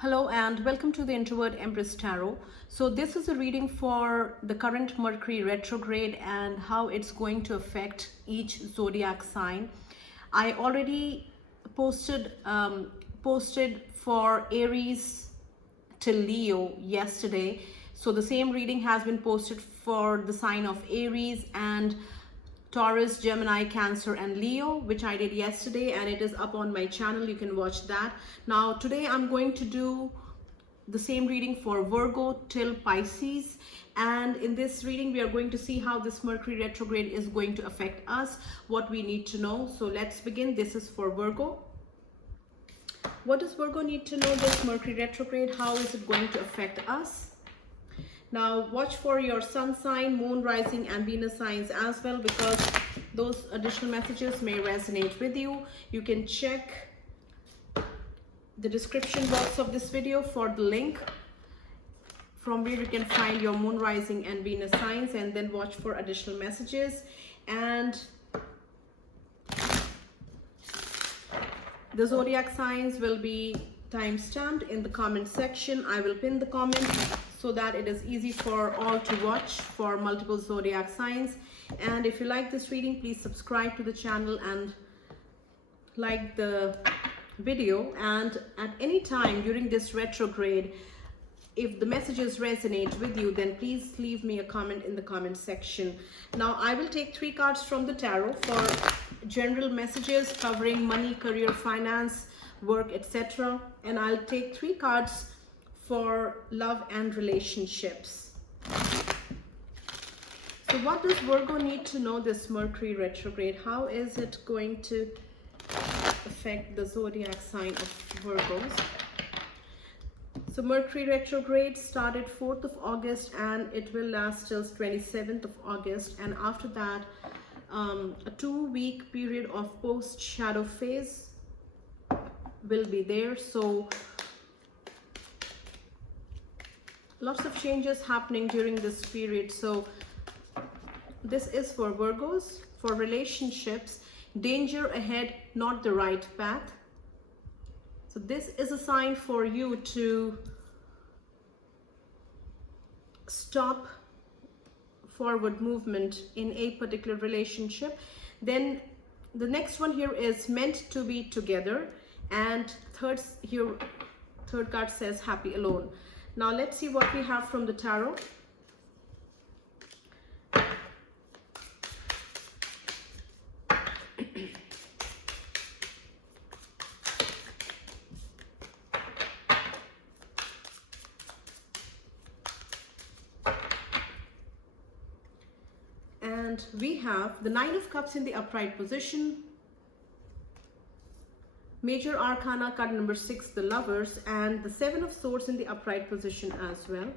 Hello and welcome to the Introvert Empress Tarot. So this is a reading for the current Mercury retrograde and how it's going to affect each zodiac sign. I already posted for Aries till Leo yesterday. So the same reading has been posted for the sign of Aries and Taurus, Gemini, Cancer and Leo, which I did yesterday, and it is up on my channel. You can watch that. Now today I'm going to do the same reading for Virgo till Pisces, and in this reading we are going to see how this Mercury retrograde is going to affect us, what we need to know. So let's begin. This is for Virgo. What does Virgo need to know this Mercury retrograde? How is it going to affect us? Now watch for your sun sign, moon, rising and Venus signs as well, because those additional messages may resonate with you. You can check the description box of this video for the link from where you can find your moon, rising and Venus signs, and then watch for additional messages. And the zodiac signs will be time-stamped in the comment section. I will pin the comment so that it is easy for all to watch for multiple zodiac signs. And if you like this reading, please subscribe to the channel and like the video. And at any time during this retrograde, if the messages resonate with you, then please leave me a comment in the comment section. Now I will take 3 cards from the tarot for general messages covering money, career, finance, work, etc. And I'll take 3 cards for love and relationships. So what does Virgo need to know this Mercury retrograde? How is it going to affect the zodiac sign of Virgos? So Mercury retrograde started 4th of August and it will last till 27th of August. And after that, a 2-week period of post-shadow phase will be there. So lots of changes happening during this period. So this is for Virgos. For relationships, danger ahead, not the right path. So this is a sign for you to stop forward movement in a particular relationship. Then the next one here is meant to be together, and third card says happy alone. Now let's see what we have from the tarot. And we have the 9 of Cups in the upright position, Major Arcana card number 6, the Lovers, and the 7 of Swords in the upright position as well.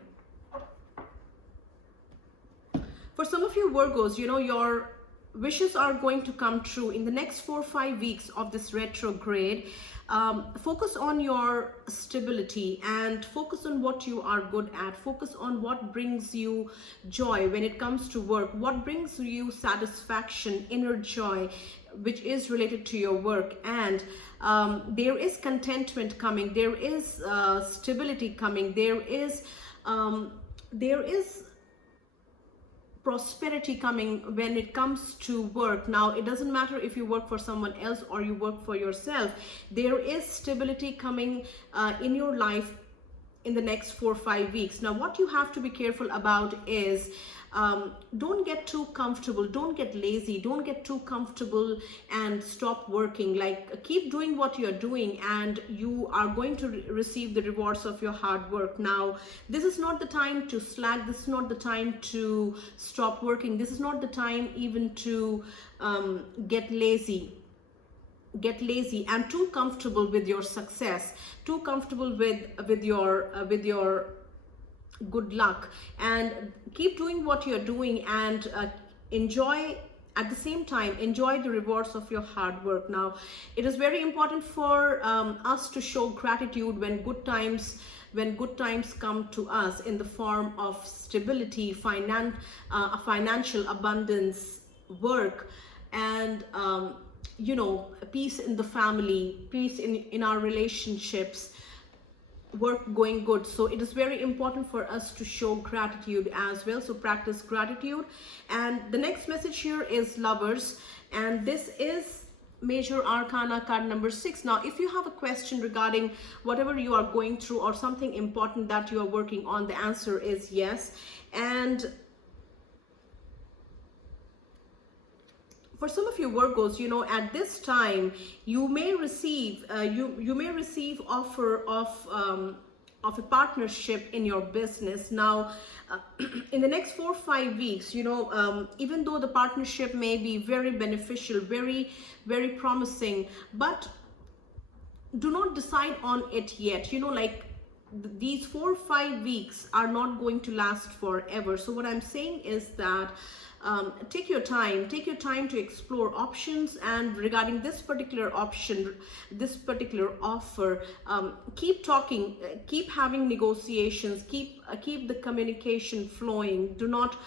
For some of you Virgos, you know, your wishes are going to come true in the next 4 or 5 weeks of this retrograde. Focus on your stability and focus on what you are good at. Focus on what brings you joy when it comes to work, what brings you satisfaction, inner joy, which is related to your work. And there is contentment coming, there is stability coming, there is prosperity coming when it comes to work. Now it doesn't matter if you work for someone else or you work for yourself, there is stability coming in your life in the next 4 or 5 weeks. Now what you have to be careful about is don't get too comfortable, don't get lazy, don't get too comfortable and stop working. Like, keep doing what you're doing and you are going to receive the rewards of your hard work. Now this is not the time to slack, this is not the time to stop working, this is not the time even to get lazy and too comfortable with your success, too comfortable with your good luck. And keep doing what you're doing and enjoy, at the same time, enjoy the rewards of your hard work. Now it is very important for us to show gratitude when good times come to us in the form of stability, financial abundance, work, and you know, peace in the family, peace in our relationships. work going good. So it is very important for us to show gratitude as well. So practice gratitude. And the next message here is Lovers, and this is Major Arcana card number 6. Now, if you have a question regarding whatever you are going through or something important that you are working on, the answer is yes. And for some of you Virgos, you know, at this time you may receive you may receive offer of a partnership in your business. Now in the next 4 or 5 weeks, you know, even though the partnership may be very beneficial, very promising, but do not decide on it yet. You know, like these 4 or 5 weeks are not going to last forever. So what I'm saying is that take your time to explore options. And regarding this particular option, this particular offer, keep talking, keep having negotiations, keep the communication flowing. Do not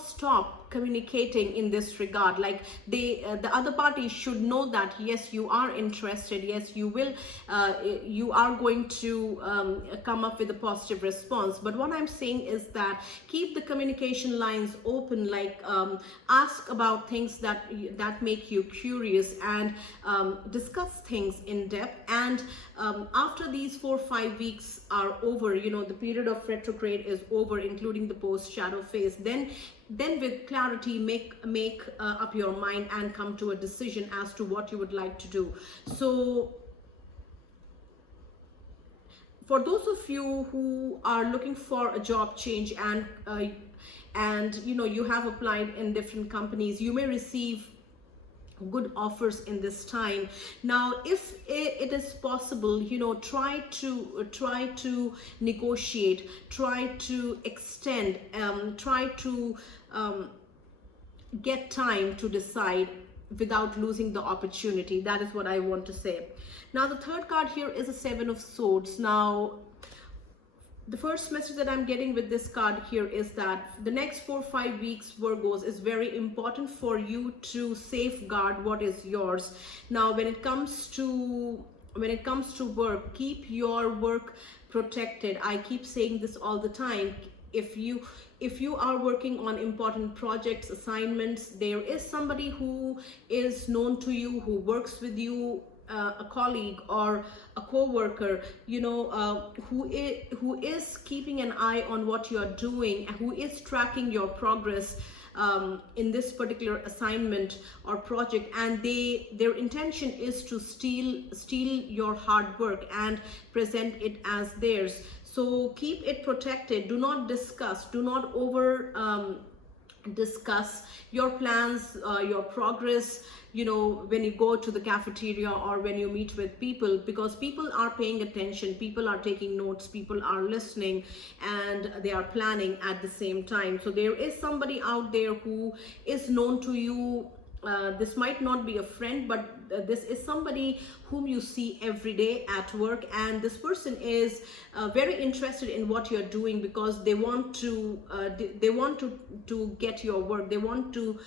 stop communicating in this regard. Like the other party should know that yes, you are interested, yes, you are going to come up with a positive response. But what I'm saying is that keep the communication lines open, like ask about things that make you curious, and discuss things in depth. And after these 4 or 5 weeks are over, you know, the period of retrograde is over, including the post shadow phase, then with clarity make up your mind and come to a decision as to what you would like to do. So for those of you who are looking for a job change, and you know, you have applied in different companies, you may receive good offers in this time. Now if it is possible, you know, try to negotiate, try to extend, try to get time to decide without losing the opportunity. That is what I want to say. Now the third card here is a 7 of Swords. Now the first message that I'm getting with this card here is that the next 4 or 5 weeks, Virgos, is very important for you to safeguard what is yours. Now when it comes to work, keep your work protected. I keep saying this all the time. If you are working on important projects, assignments, there is somebody who is known to you, who works with you, a colleague or a co-worker, you know, who is keeping an eye on what you are doing, and who is tracking your progress in this particular assignment or project, and their intention is to steal your hard work and present it as theirs. So keep it protected. Do not discuss, do not discuss your plans, your progress, you know, when you go to the cafeteria or when you meet with people, because people are paying attention, people are taking notes, people are listening, and they are planning at the same time. So there is somebody out there who is known to you. This might not be a friend, but this is somebody whom you see every day at work, and this person is very interested in what you're doing, because they want to get your work. They want to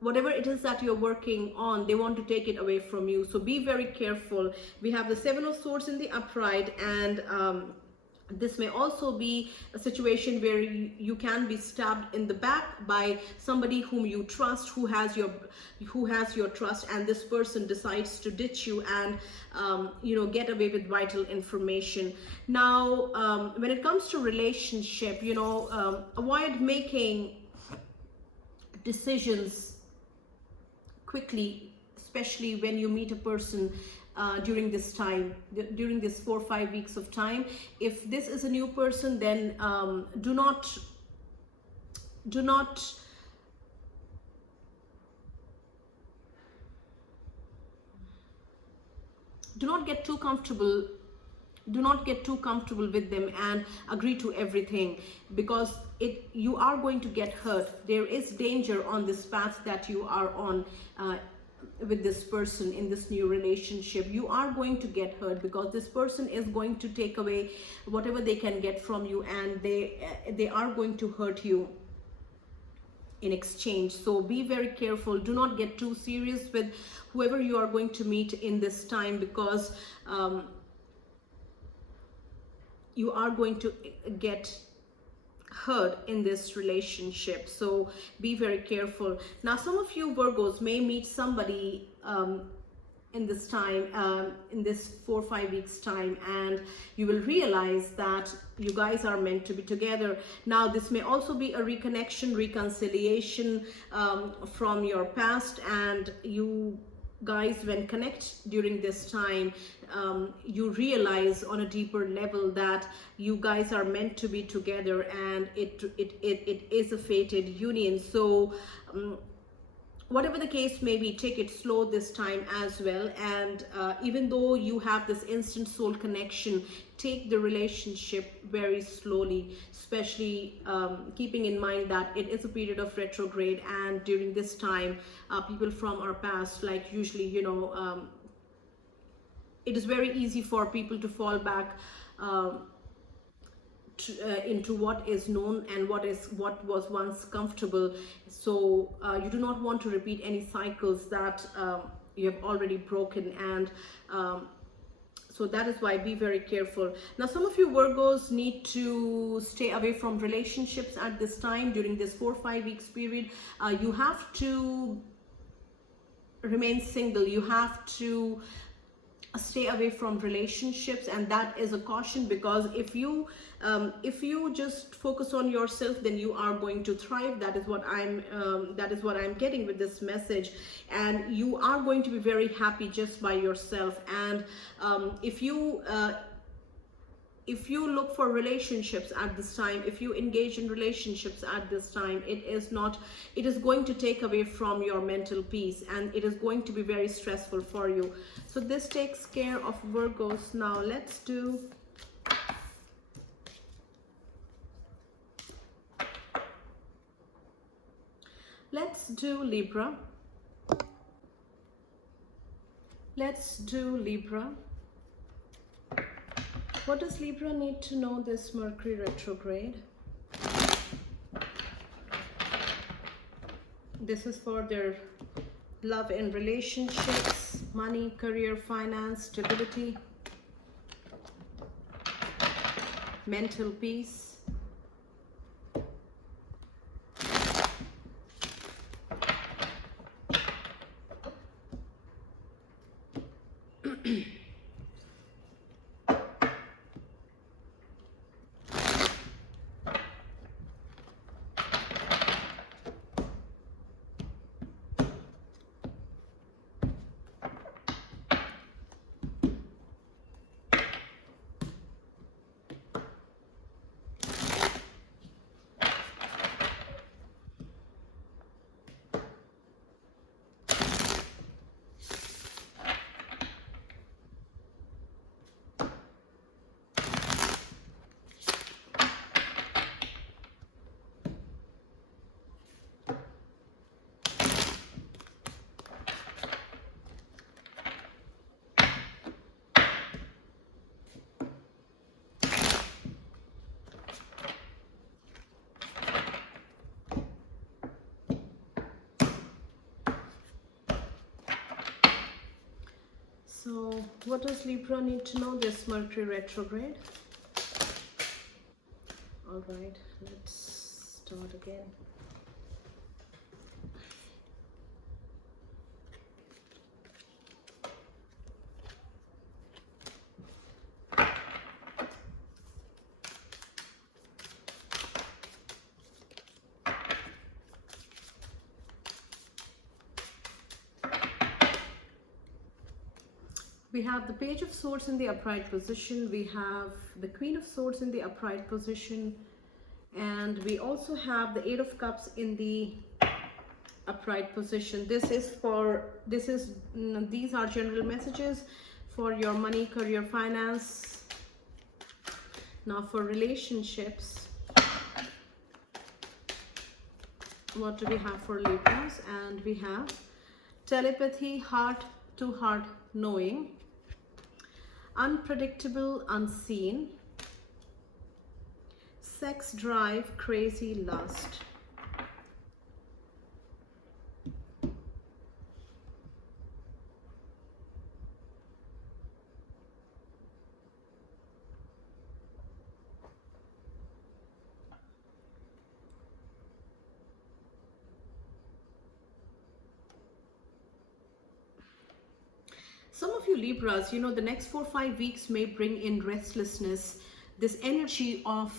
whatever it is that you're working on, they want to take it away from you. So be very careful. We have the 7 of Swords in the upright, and this may also be a situation where you can be stabbed in the back by somebody whom you trust, who has your trust, and this person decides to ditch you and you know, get away with vital information. Now when it comes to relationship, you know, avoid making decisions quickly, especially when you meet a person during this time, during this 4 or 5 weeks of time. If this is a new person, then do not get too comfortable. Do not get too comfortable with them and agree to everything, because you are going to get hurt. There is danger on this path that you are on with this person in this new relationship. You are going to get hurt, because this person is going to take away whatever they can get from you, and they are going to hurt you. in exchange. So be very careful. Do not get too serious with whoever you are going to meet in this time, because you are going to get hurt in this relationship. So be very careful. Now, some of you Virgos may meet somebody in this time, in this 4 or 5 weeks time, and you will realize that you guys are meant to be together. Now, this may also be a reconnection, reconciliation from your past, and you guys, when connect during this time, you realize on a deeper level that you guys are meant to be together, and it is a fated union. So whatever the case may be, take it slow this time as well. And even though you have this instant soul connection, take the relationship very slowly, especially keeping in mind that it is a period of retrograde, and during this time people from our past, like usually, you know, it is very easy for people to fall back into what is known and what was once comfortable. So you do not want to repeat any cycles that you have already broken, and so that is why be very careful. Now, some of you Virgos need to stay away from relationships at this time during this 4 or 5 weeks period. You have to remain single. You have to stay away from relationships, and that is a caution, because if you just focus on yourself, then you are going to thrive. That is what I'm getting with this message, and you are going to be very happy just by yourself. And if you look for relationships at this time, if you engage in relationships at this time, it is going to take away from your mental peace, and it is going to be very stressful for you. So this takes care of Virgos. Now let's do Libra. Let's do Libra. What does Libra need to know this Mercury retrograde? This is for their love and relationships, money, career, finance, stability, mental peace. So what does Libra need to know this Mercury retrograde? All right, let's start again. We have the Page of Swords in the upright position. We have the Queen of Swords in the upright position. And we also have the Eight of Cups in the upright position. These are general messages for your money, career, finance. Now for relationships, what do we have for Libras? And we have telepathy, heart to heart knowing, unpredictable, unseen, sex drive, crazy lust, Some of you Libras, you know, the next 4 or 5 weeks may bring in restlessness, this energy of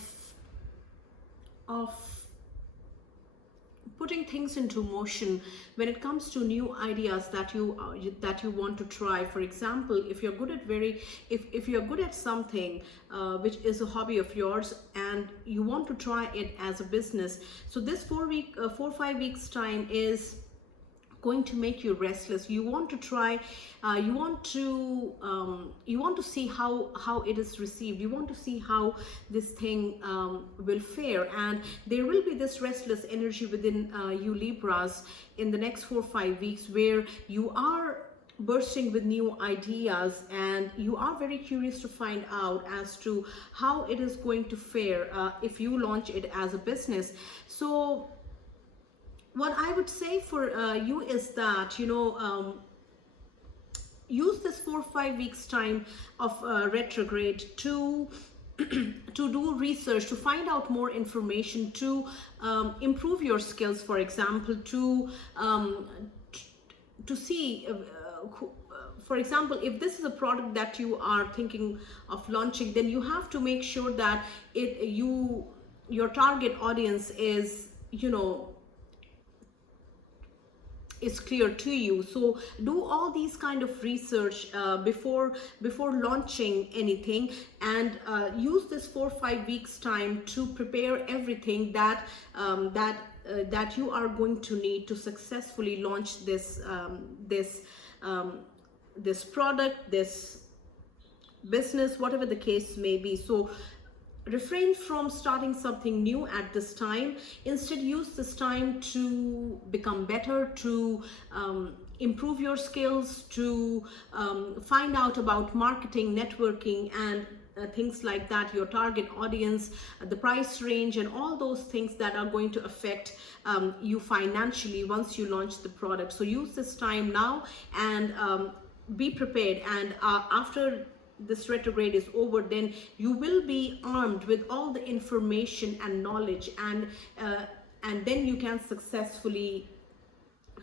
putting things into motion when it comes to new ideas that you want to try. For example, if you're good at if you're good at something which is a hobby of yours and you want to try it as a business, so this 4 or 5 weeks time is going to make you restless. You want to try, you want to see how it is received. You want to see how this thing will fare, and there will be this restless energy within you Libras in the next 4 or 5 weeks, where you are bursting with new ideas and you are very curious to find out as to how it is going to fare if you launch it as a business. So what I would say for you is that, you know, use this 4 or 5 weeks time of retrograde to do research, to find out more information, to improve your skills. For example, to see for example, if this is a product that you are thinking of launching, then you have to make sure that your target audience is, you know, is clear to you. So do all these kind of research before launching anything, and use this 4 or 5 weeks time to prepare everything that you are going to need to successfully launch this this product, this business, whatever the case may be. So refrain from starting something new at this time. Instead, use this time to become better, to improve your skills, to find out about marketing, networking, and things like that, your target audience, the price range, and all those things that are going to affect you financially once you launch the product. So use this time now and be prepared, and after this retrograde is over, then you will be armed with all the information and knowledge, and then you can successfully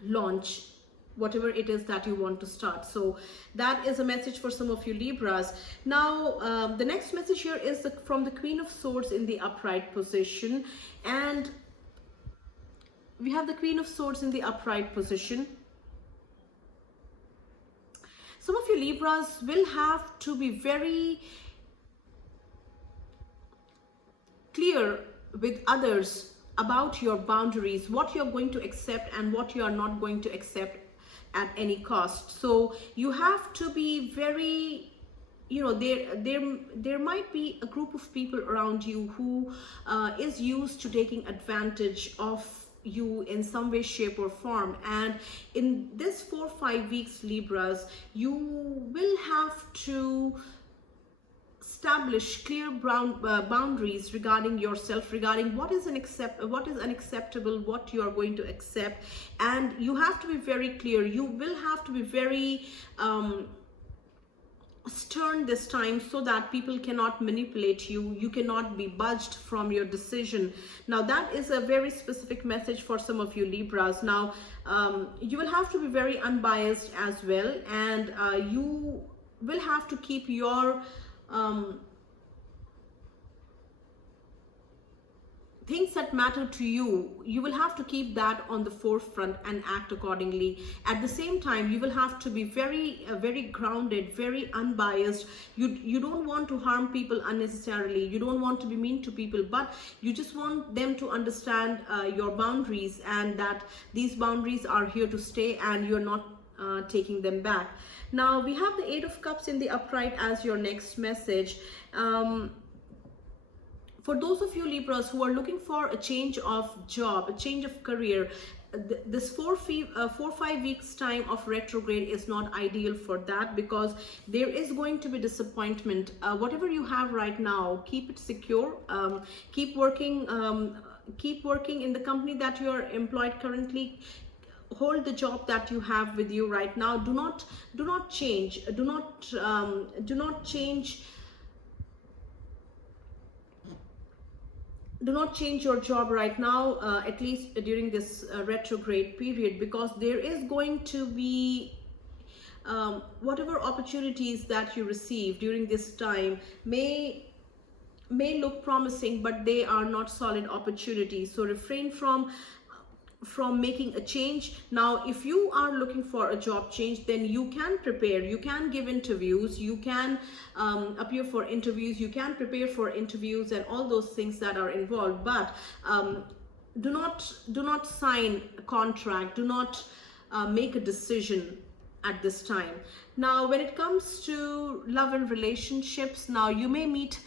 launch whatever it is that you want to start. So that is a message for some of you Libras. Now the next message here is from the Queen of Swords in the upright position, and we have the Queen of Swords in the upright position. Some of you Libras will have to be very clear with others about your boundaries, what you're going to accept and what you are not going to accept at any cost. So you have to be very, you know, there might be a group of people around you who is used to taking advantage of you in some way, shape or form, and in this 4 or 5 weeks Libras, you will have to establish clear boundaries regarding yourself, regarding what is unacceptable, what you are going to accept, and you have to be very clear. You will have to be very stern this time, so that people cannot manipulate you. You cannot be budged from your decision. Now that is a very specific message for some of you Libras. Now you will have to be very unbiased as well, and you will have to keep your things that matter to you. You will have to keep that on the forefront and act accordingly. At the same time, you will have to be very grounded, very unbiased. You don't want to harm people unnecessarily. You don't want to be mean to people, but you just want them to understand your boundaries, and that these boundaries are here to stay and you're not taking them back. Now we have the 8 of Cups in the upright as your next message. For those of you Libras who are looking for a change of job, a change of career, this 4 or 5 weeks time of retrograde is not ideal for that, because there is going to be disappointment. Whatever you have right now, keep it secure. Keep working in the company that you are employed currently. Hold the job that you have with you right now. Do not change. Do not change your job right now, at least during this retrograde period, because there is going to be whatever opportunities that you receive during this time may look promising, but they are not solid opportunities. So refrain from making a change. Now, if you are looking for a job change, then you can prepare, you can give interviews, you can appear for interviews, you can prepare for interviews and all those things that are involved. But do not sign a contract, do not make a decision at this time. Now, when it comes to love and relationships, now you may meet,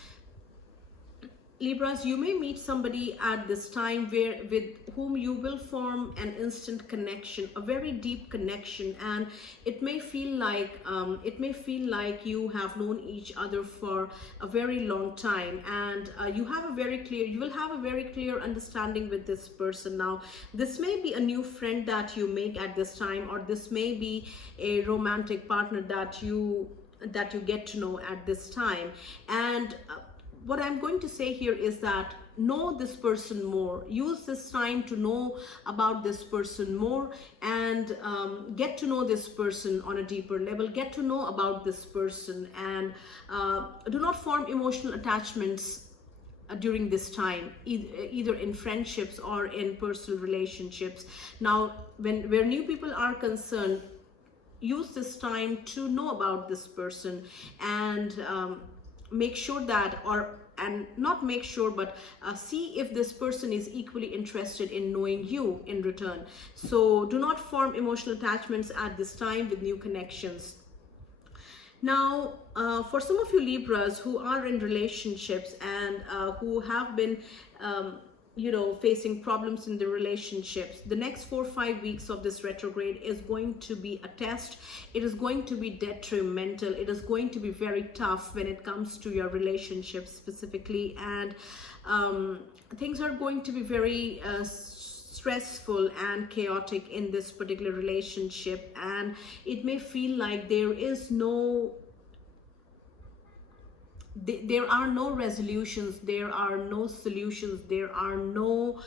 Libras, you may meet somebody at this time with whom you will form an instant connection, a very deep connection, and it may feel like you have known each other for a very long time, and you will have a very clear understanding with this person. Now, this may be a new friend that you make at this time, or this may be a romantic partner that you get to know at this time. And what I'm going to say here is that know this person more. Use this time to know about this person more, and get to know this person on a deeper level. Get to know about this person, and do not form emotional attachments during this time, either in friendships or in personal relationships. Now, where new people are concerned, use this time to know about this person, and make sure that, see if this person is equally interested in knowing you in return. So do not form emotional attachments at this time with new connections. Now, for some of you Libras who are in relationships and who have been facing problems in the relationships, the next 4 or 5 weeks of this retrograde is going to be a test. It is going to be detrimental. It is going to be very tough when it comes to your relationships specifically, and things are going to be very stressful and chaotic in this particular relationship, and it may feel like there are no resolutions, there are no solutions, there are no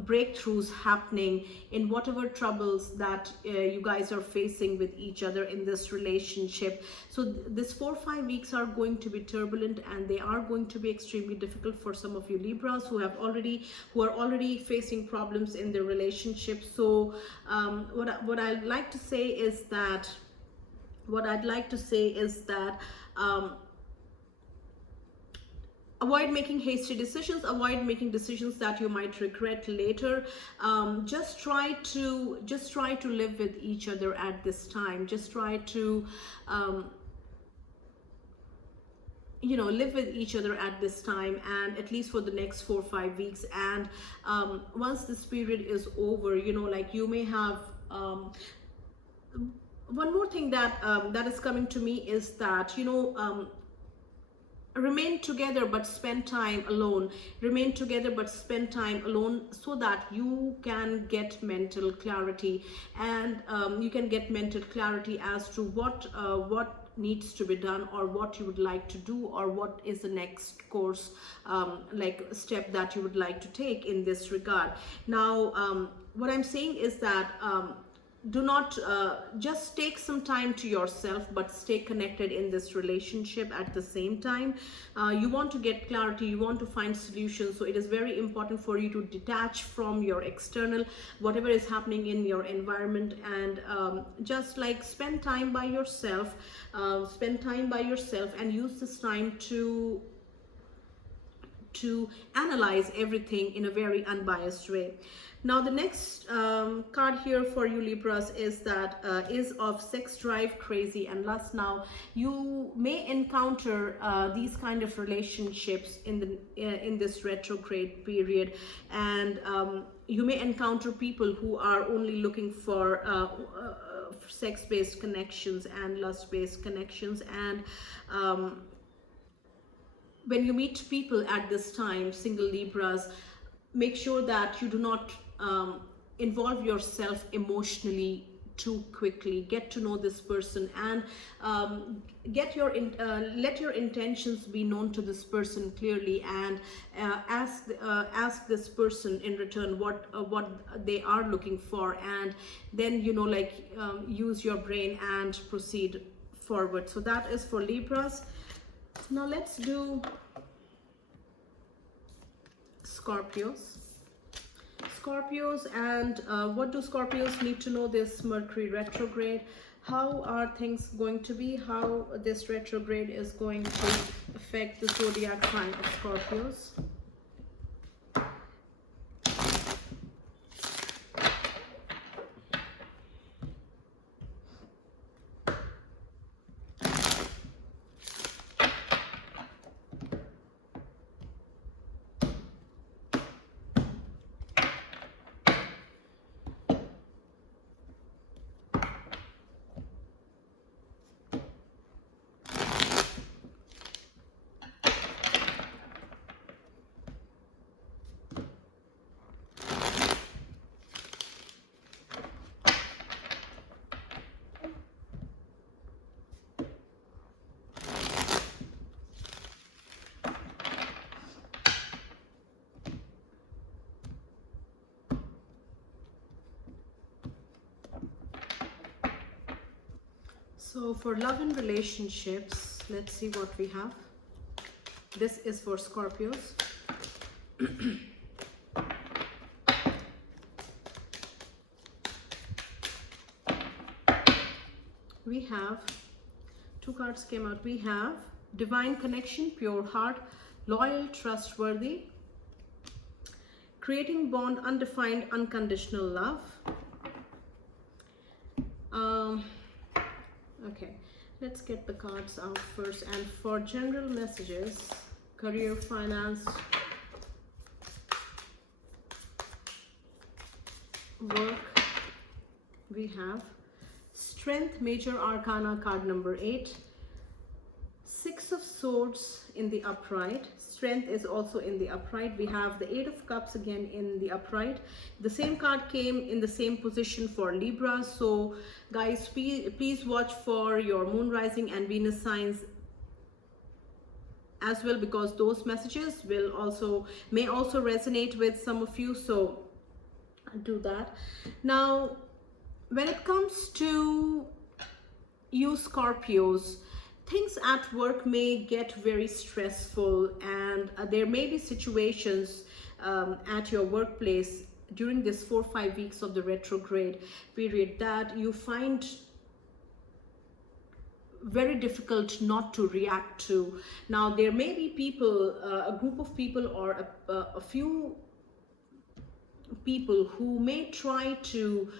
breakthroughs happening in whatever troubles that you guys are facing with each other in this relationship. So this 4 or 5 weeks are going to be turbulent, and they are going to be extremely difficult for some of you Libras who are already facing problems in their relationship. So what I'd like to say is that avoid making hasty decisions, avoid making decisions that you might regret later. Just try to live with each other at this time. Just try to live with each other at this time, and at least for the next 4 or 5 weeks. And once this period is over, you may have one more thing that is coming to me is that remain together but spend time alone. Remain together but spend time alone, so that you can get mental clarity, and you can get mental clarity as to what needs to be done, or what you would like to do, or what is the next course, step that you would like to take in this regard. Now, what I'm saying is that do not just take some time to yourself, but stay connected in this relationship at the same time. You want to get clarity, you want to find solutions, so it is very important for you to detach from your external, whatever is happening in your environment, and just spend time by yourself, and use this time to analyze everything in a very unbiased way. Now, the next card here for you Libras is of sex drive, crazy, and lust. Now, you may encounter these kind of relationships in this retrograde period, and you may encounter people who are only looking for sex-based connections and lust-based connections. And when you meet people at this time, single Libras, make sure that you do not involve yourself emotionally too quickly. Get to know this person, and let your intentions be known to this person clearly, and ask this person in return what they are looking for, and then, you know, like, use your brain and proceed forward. So that is for Libras. Now let's do Scorpios. And what do Scorpios need to know this Mercury retrograde? How are things going to be? How this retrograde is going to affect the zodiac sign of Scorpios? So for love and relationships, let's see what we have. This is for Scorpios. We have, two cards came out. We have divine connection, pure heart, loyal, trustworthy, creating bond, undefined, unconditional love. Okay, let's get the cards out first. And for general messages, career, finance, work, we have strength, major arcana, card number 8, Six of Swords in the upright. Strength is also in the upright. We have the 8 of Cups again in the upright. The same card came in the same position for Libra. So guys, please watch for your moon, rising and Venus signs as well, because those messages may also resonate with some of you. So do that. Now, when it comes to you Scorpios, things at work may get very stressful, and there may be situations at your workplace during this 4 or 5 weeks of the retrograde period that you find very difficult not to react to. Now, there may be people, a group of people, or a few people who may try to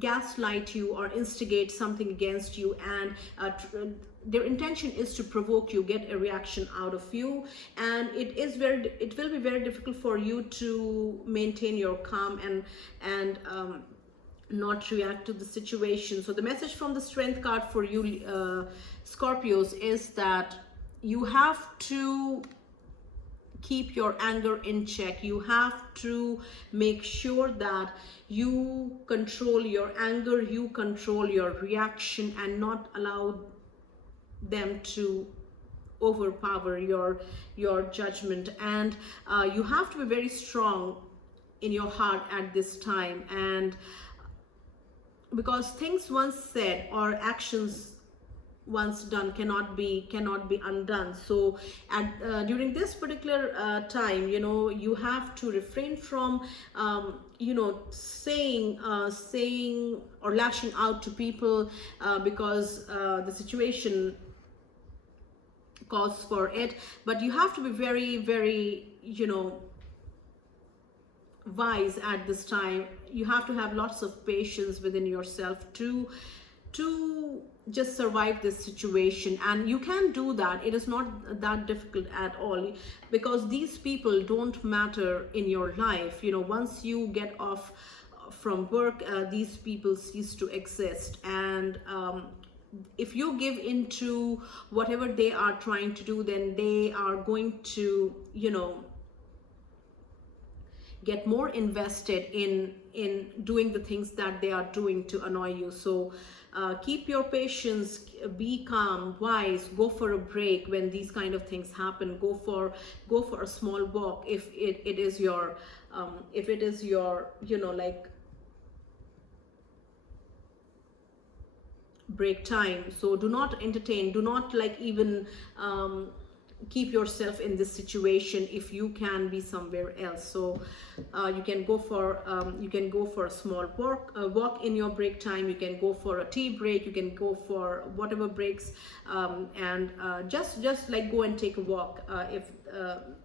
gaslight you or instigate something against you, and their intention is to provoke you, get a reaction out of you, and it will be very difficult for you to maintain your calm and not react to the situation. So the message from the Strength card for you Scorpios is that you have to keep your anger in check. You have to make sure that you control your anger, you control your reaction, and not allow them to overpower your judgment. And you have to be very strong in your heart at this time, and because things once said or actions once done cannot be undone. So during this particular time, you know, you have to refrain from you know, saying or lashing out to people because the situation calls for it. But you have to be very, very, you know, wise at this time. You have to have lots of patience within yourself to just survive this situation, and you can do that. It is not that difficult at all, because these people don't matter in your life. You know, once you get off from work, these people cease to exist, and if you give into whatever they are trying to do, then they are going to, you know, get more invested in doing the things that they are doing to annoy you. So keep your patience, be calm, wise, go for a break when these kind of things happen. Go for a small walk if it is your you know, like, break time. So do not entertain, do not like even keep yourself in this situation if you can be somewhere else. So you can go for a small walk in your break time. You can go for a tea break, you can go for whatever breaks, and just like go and take a walk,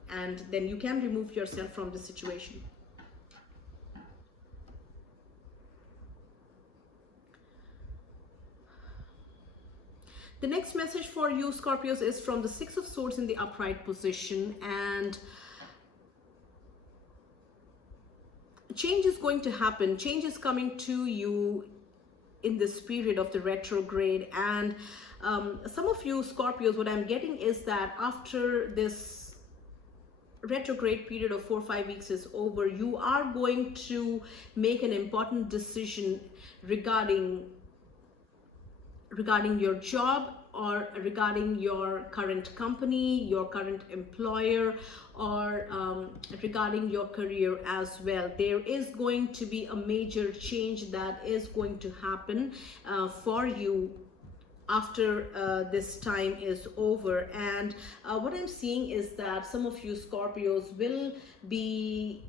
and then you can remove yourself from the situation. The next message for you, Scorpios, is from the Six of Swords in the upright position, and change is going to happen. Change is coming to you in this period of the retrograde. And some of you, Scorpios, what I'm getting is that after this retrograde period of 4 or 5 weeks is over, you are going to make an important decision regarding your job, or regarding your current company, your current employer, or regarding your career as well. There is going to be a major change that is going to happen for you after this time is over. And what I'm seeing is that some of you, Scorpios, will be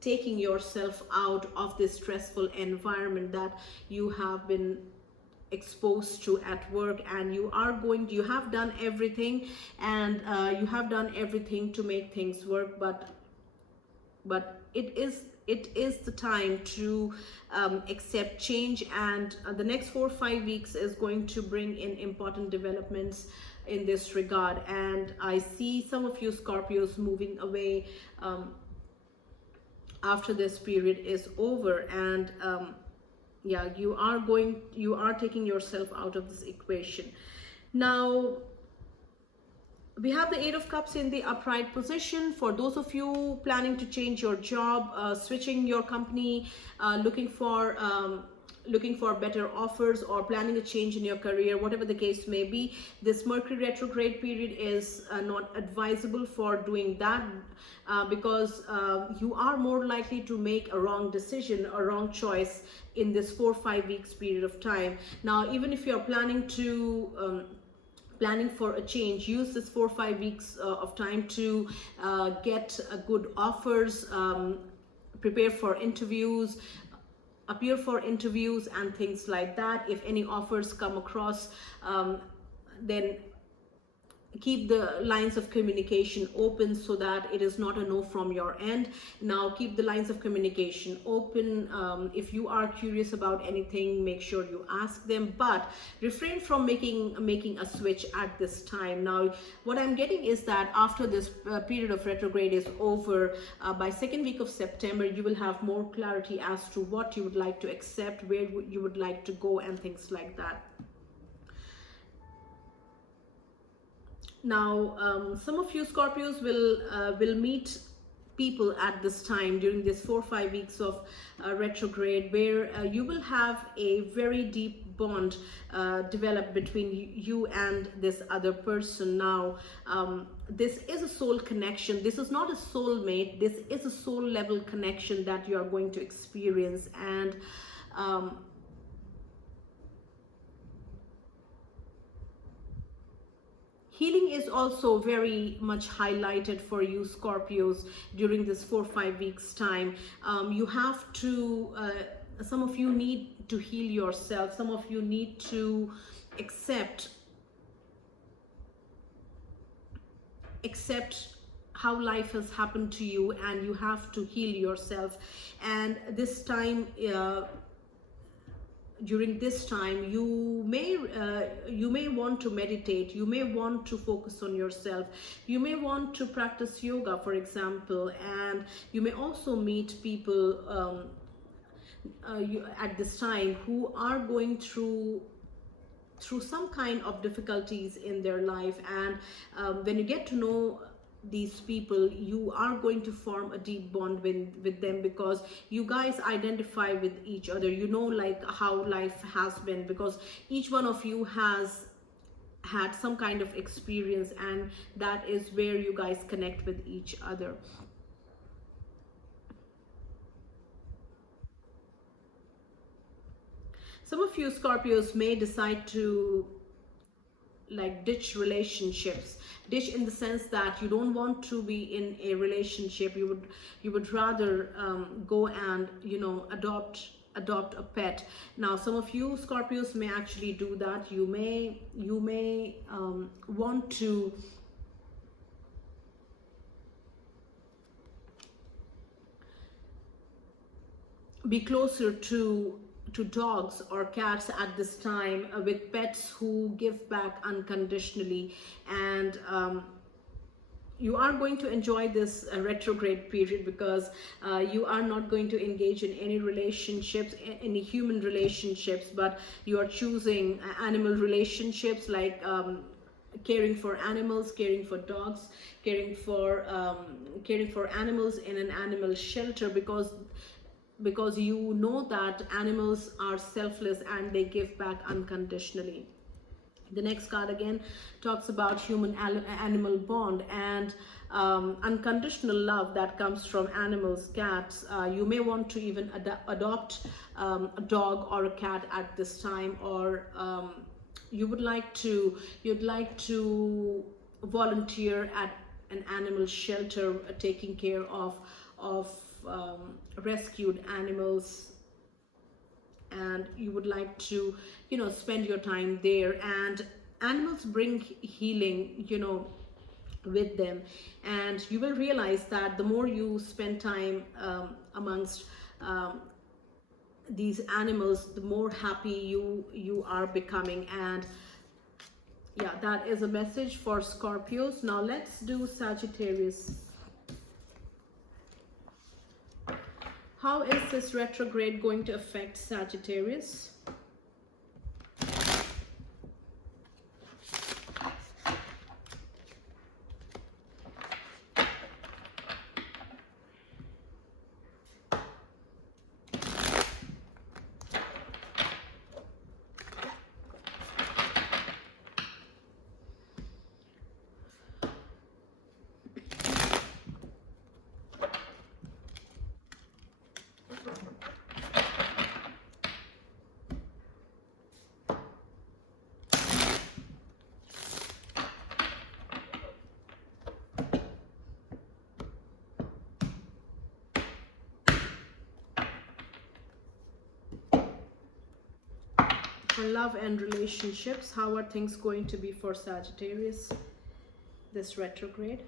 taking yourself out of this stressful environment that you have been exposed to at work, and you have done everything, and you have done everything to make things work, but it is the time to accept change. And the next 4 or 5 weeks is going to bring in important developments in this regard. And I see some of you, Scorpios, moving away after this period is over. And yeah, you are taking yourself out of this equation. Now we have the Eight of Cups in the upright position. For those of you planning to change your job, switching your company, looking for better offers, or planning a change in your career, whatever the case may be, this Mercury retrograde period is not advisable for doing that, because you are more likely to make a wrong decision, a wrong choice in this 4 or 5 weeks period of time. Now, even if you're planning for a change, use this 4 or 5 weeks of time to get good offers, prepare for interviews, appear for interviews and things like that. If any offers come across, then keep the lines of communication open so that it is not a no from your end. Now keep the lines of communication open. If you are curious about anything, make sure you ask them, but refrain from making a switch at this time. Now what I'm getting is that after this period of retrograde is over, by second week of September, you will have more clarity as to what you would like to accept, where you would like to go, and things like that. Now, some of you, Scorpios, will meet people at this time during this 4 or 5 weeks of retrograde, where you will have a very deep bond develop between you and this other person. Now, this is a soul connection. This is not a soulmate. This is a soul level connection that you are going to experience. And healing is also very much highlighted for you, Scorpios, during this 4 or 5 weeks time. You have to, some of you need to heal yourself. Some of you need to accept how life has happened to you, and you have to heal yourself. And this time, during this time, you may want to meditate, you may want to focus on yourself, you may want to practice yoga, for example, and you may also meet people at this time who are going through some kind of difficulties in their life. And when you get to know these people, you are going to form a deep bond with them, because you guys identify with each other. You know, like how life has been, because each one of you has had some kind of experience, and that is where you guys connect with each other. Some of you Scorpios may decide to like ditch relationships. Ditch in the sense that you don't want to be in a relationship. You would rather go and, you know, adopt a pet. Now some of you Scorpios may actually do that. You may want to be closer to dogs or cats at this time, with pets who give back unconditionally. And you are going to enjoy this retrograde period, because you are not going to engage in any relationships, any human relationships, but you are choosing animal relationships, like caring for animals, caring for dogs, caring for animals in an animal shelter, because you know that animals are selfless and they give back unconditionally. The next card again talks about human animal bond and unconditional love that comes from animals, cats. You may want to even adopt a dog or a cat at this time, or you'd like to volunteer at an animal shelter, taking care of rescued animals, and you would like to, you know, spend your time there. And animals bring healing, you know, with them, and you will realize that the more you spend time amongst these animals, the more happy you are becoming. And yeah, that is a message for Scorpios. Now let's do Sagittarius. How is this retrograde going to affect Sagittarius? For love and relationships, how are things going to be for Sagittarius this retrograde?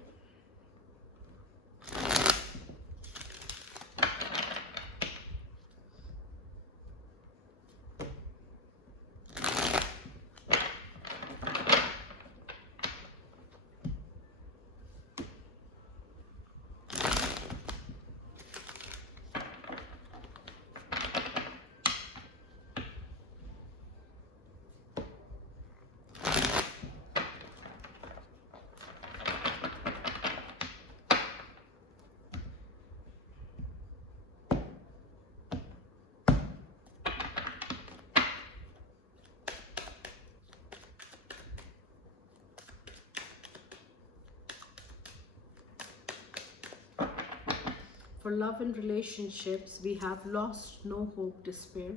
For love and relationships, we have lost, no hope, despair.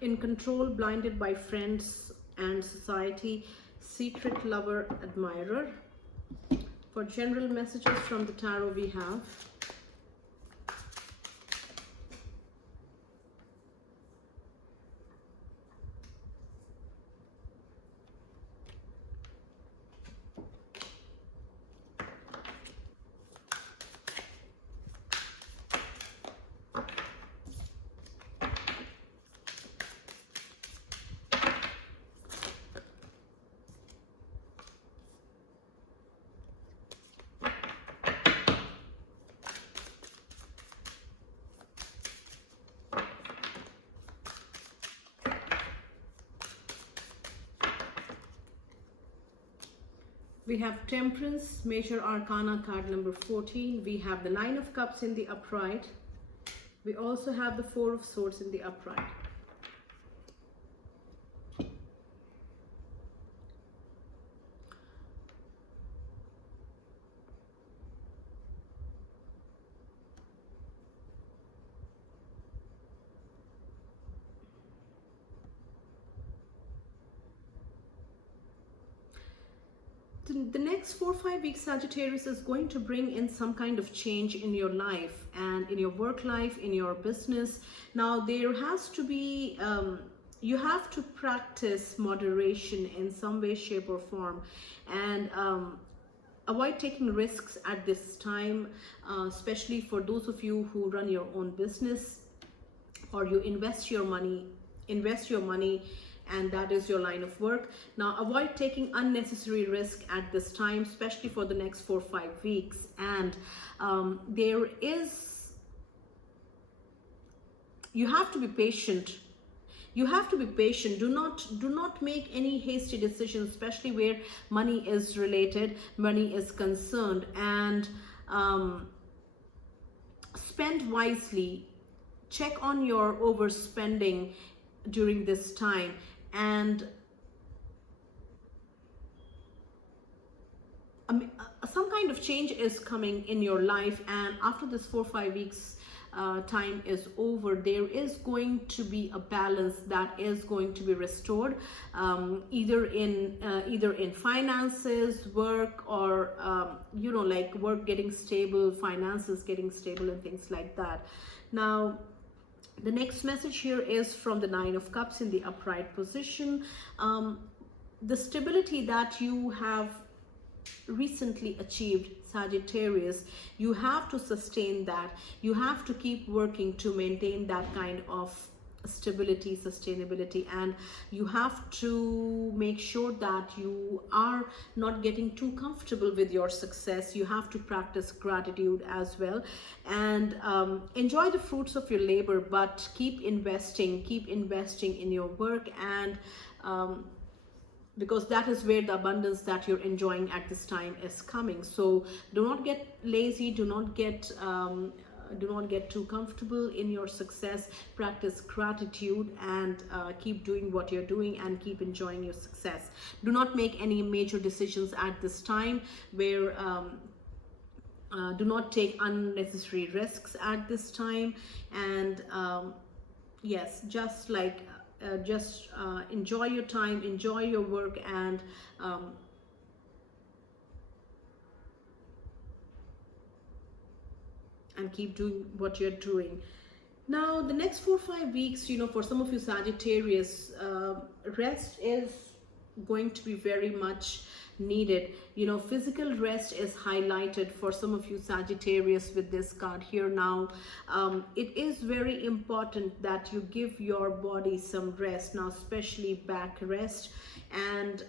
In control, blinded by friends and society, secret lover, admirer. For general messages from the tarot, we have We have Temperance, Major Arcana card number 14. We have the Nine of Cups in the upright. We also have the Four of Swords in the upright. The next 4 or 5 weeks, Sagittarius, is going to bring in some kind of change in your life and in your work life, in your business. Now, there has to be, you have to practice moderation in some way, shape or form, and avoid taking risks at this time, especially for those of you who run your own business or you invest your money, and that is your line of work. Now, avoid taking unnecessary risk at this time, especially for the next 4 or 5 weeks. And you have to be patient. You have to be patient. Do not make any hasty decisions, especially where money is related, money is concerned. And spend wisely. Check on your overspending during this time. And some kind of change is coming in your life, and after this 4 or 5 weeks time is over, there is going to be a balance that is going to be restored, either in finances, work, or you know, like work getting stable, finances getting stable, and things like that. Now, the next message here is from the Nine of Cups in the upright position. The stability that you have recently achieved, Sagittarius, you have to sustain that. You have to keep working to maintain that kind of stability, sustainability, and you have to make sure that you are not getting too comfortable with your success. You have to practice gratitude as well, and enjoy the fruits of your labor, but keep investing in your work, and because that is where the abundance that you're enjoying at this time is coming. So do not get lazy, do not get too comfortable in your success. Practice gratitude, and keep doing what you're doing, and keep enjoying your success. Do not make any major decisions at this time, where do not take unnecessary risks at this time. And yes, just enjoy your time, enjoy your work, and keep doing what you're doing. Now, the next 4 or 5 weeks, you know, for some of you Sagittarius, rest is going to be very much needed. You know, physical rest is highlighted for some of you Sagittarius with this card here. Now, it is very important that you give your body some rest, now especially back rest. And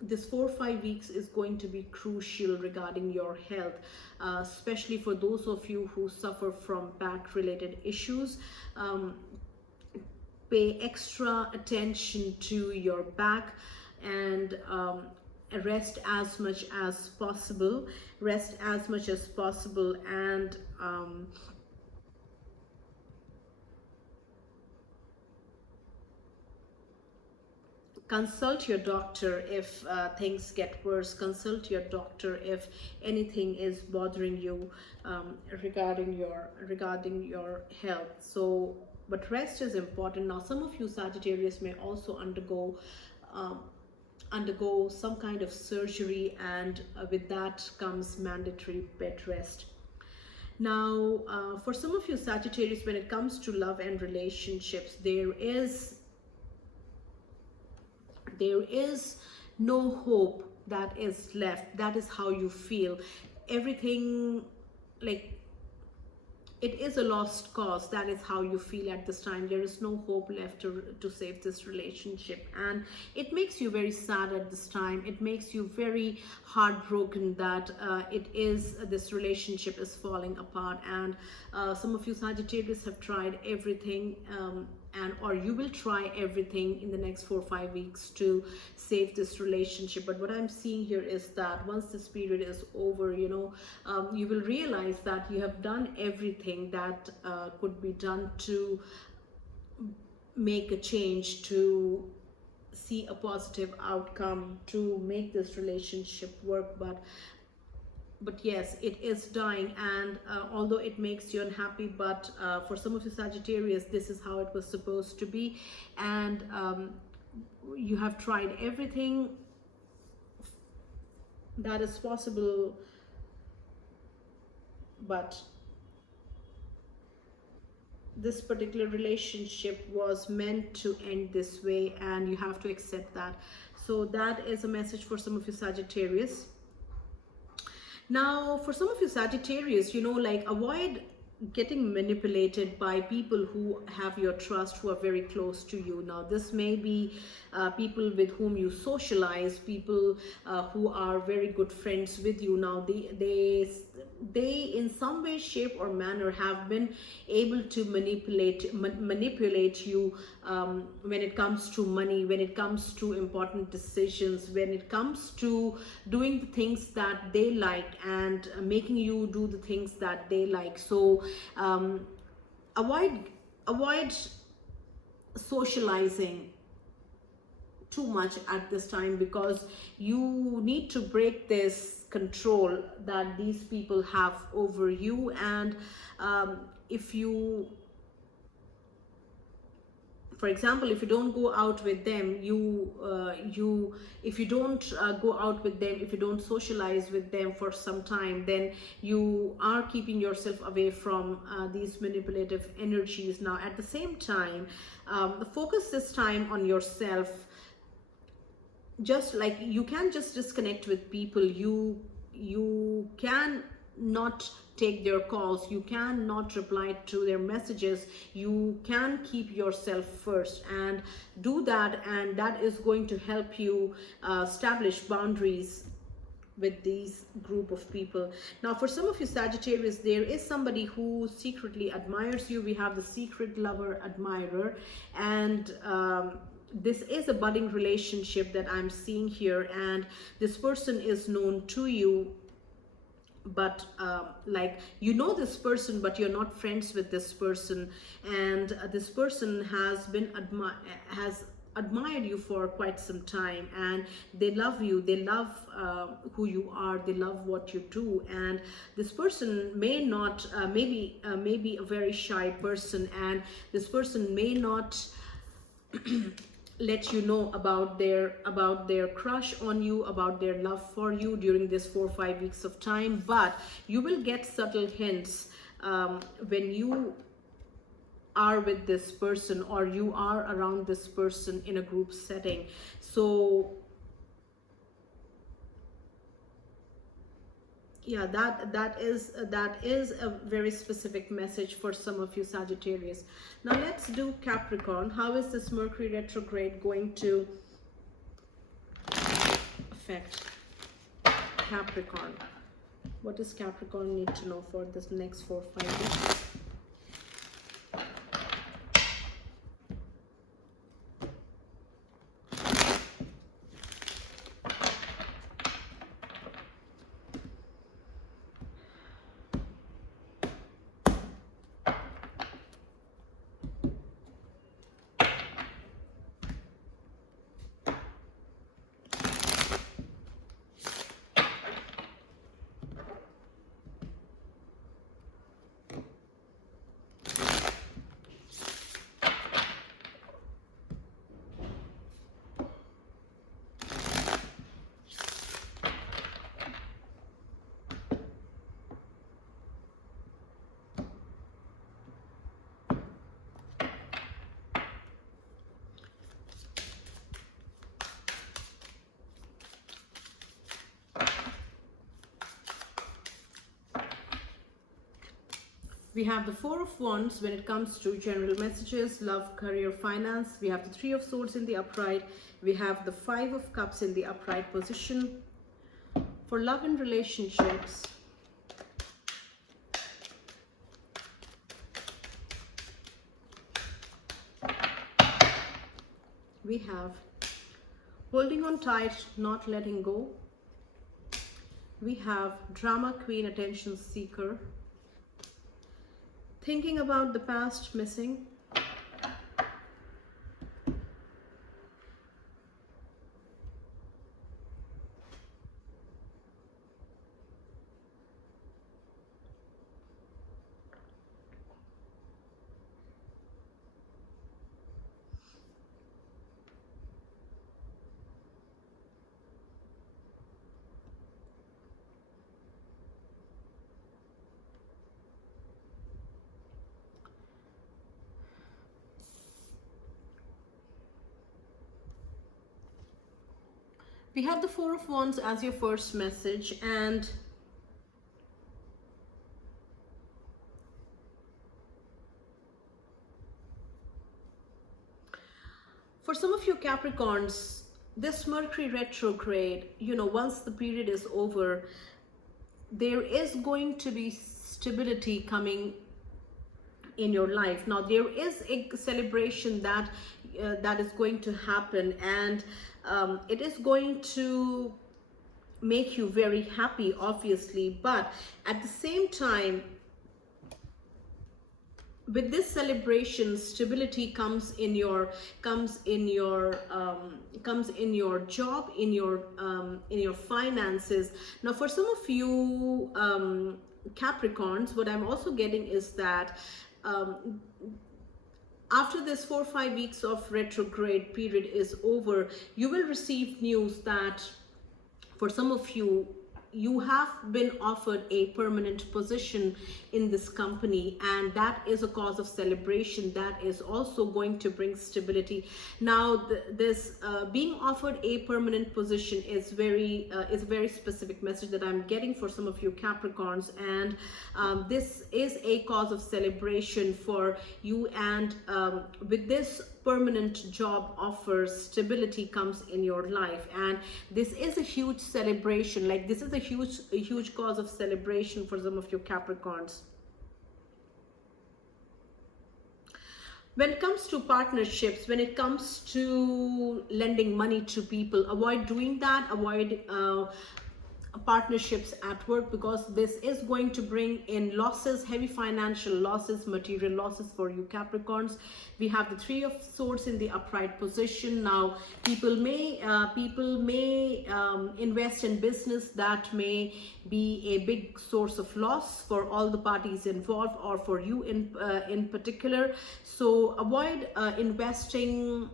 this 4 or 5 weeks is going to be crucial regarding your health, especially for those of you who suffer from back related issues. Pay extra attention to your back, and rest as much as possible, and consult your doctor if things get worse. Consult your doctor if anything is bothering you regarding your health. So, but rest is important. Now, some of you Sagittarius may also undergo some kind of surgery, and with that comes mandatory bed rest. Now, for some of you Sagittarius, when it comes to love and relationships, there is no hope that is left. That is how you feel. Everything, like, it is a lost cause. That is how you feel at this time. There is no hope left to save this relationship, and it makes you very sad at this time. It makes you very heartbroken that this relationship is falling apart. And some of you Sagittarius have tried everything, and or you will try everything in the next 4 or 5 weeks to save this relationship. But what I'm seeing here is that once this period is over, you know, you will realize that you have done everything that could be done to make a change, to see a positive outcome, to make this relationship work. But yes, it is dying, and although it makes you unhappy, but for some of you Sagittarius, this is how it was supposed to be, and you have tried everything that is possible, but this particular relationship was meant to end this way, and you have to accept that. So that is a message for some of you Sagittarius. Now, for some of you Sagittarius, you know, like, avoid getting manipulated by people who have your trust, who are very close to you. Now, this may be people with whom you socialize, people who are very good friends with you. Now, they in some way, shape or manner have been able to manipulate you when it comes to money, when it comes to important decisions, when it comes to doing the things that they like and making you do the things that they like. So avoid socializing too much at this time, because you need to break this control that these people have over you. And if you, for example, if you don't go out with them, if you don't go out with them, if you don't socialize with them for some time, then you are keeping yourself away from these manipulative energies. Now, at the same time, focus this time on yourself. Just like you can just disconnect with people, you can not take their calls, you can not reply to their messages, you can keep yourself first and do that, and that is going to help you establish boundaries with these group of people. Now, for some of you Sagittarius, there is somebody who secretly admires you. We have the secret lover admirer, and this is a budding relationship that I'm seeing here, and this person is known to you, but like, you know this person, but you're not friends with this person, and this person has been admired you for quite some time, and they love you, they love who you are, they love what you do. And this person may not maybe a very shy person, and this person may not let you know about their crush on you, about their love for you during this 4 or 5 weeks of time. But you will get subtle hints when you are with this person, or you are around this person in a group setting. So yeah, that is a very specific message for some of you Sagittarius. Now let's do Capricorn. How is this Mercury retrograde going to affect Capricorn? What does Capricorn need to know for this next 4 or 5 weeks? We have the Four of Wands when it comes to general messages, love, career, finance. We have the Three of Swords in the upright. We have the Five of Cups in the upright position. For love and relationships, We have holding on tight, not letting go. We have drama queen, attention seeker. Thinking about the past, missing. We have the Four of Wands as your first message, and for some of you Capricorns, this Mercury retrograde, you know, once the period is over, there is going to be stability coming in your life. Now there is a celebration that that is going to happen, and it is going to make you very happy, obviously, but at the same time, with this celebration, stability comes in your job, in your finances. Now for some of you Capricorns, what I'm also getting is that after this 4 or 5 weeks of retrograde period is over, you will receive news that for some of you, you have been offered a permanent position in this company, and that is a cause of celebration. That is also going to bring stability. Now this being offered a permanent position is a very specific message that I'm getting for some of you Capricorns, and this is a cause of celebration for you, and with this permanent job offer, stability comes in your life, and this is a huge celebration. Like, this is a huge cause of celebration for some of you Capricorns. When it comes to partnerships, when it comes to lending money to people, avoid doing that. Avoid partnerships at work, because this is going to bring in losses, heavy financial losses, material losses for you Capricorns. We have the Three of Swords in the upright position. Now people may invest in business that may be a big source of loss for all the parties involved, or for you in particular. So avoid investing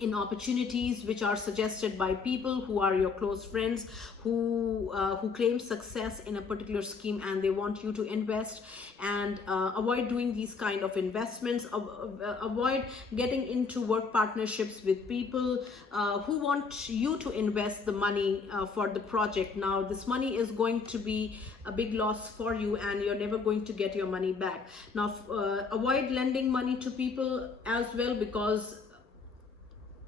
in opportunities which are suggested by people who are your close friends, who claim success in a particular scheme and they want you to invest, and avoid doing these kind of investments. Avoid getting into work partnerships with people who want you to invest the money for the project. Now this money is going to be a big loss for you, and you're never going to get your money back. Now avoid lending money to people as well, because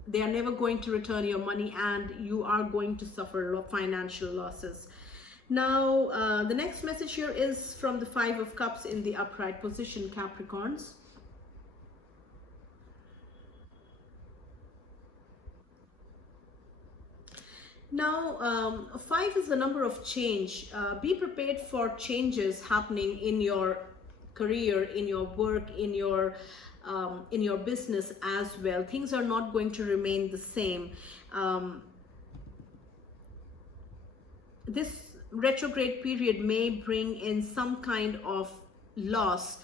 they are never going to return your money, and you are going to suffer financial losses. Now the next message here is from the Five of Cups in the upright position, Capricorns. Now 5 is the number of change. Be prepared for changes happening in your career, in your work, in your business as well. Things are not going to remain the same. This retrograde period may bring in some kind of loss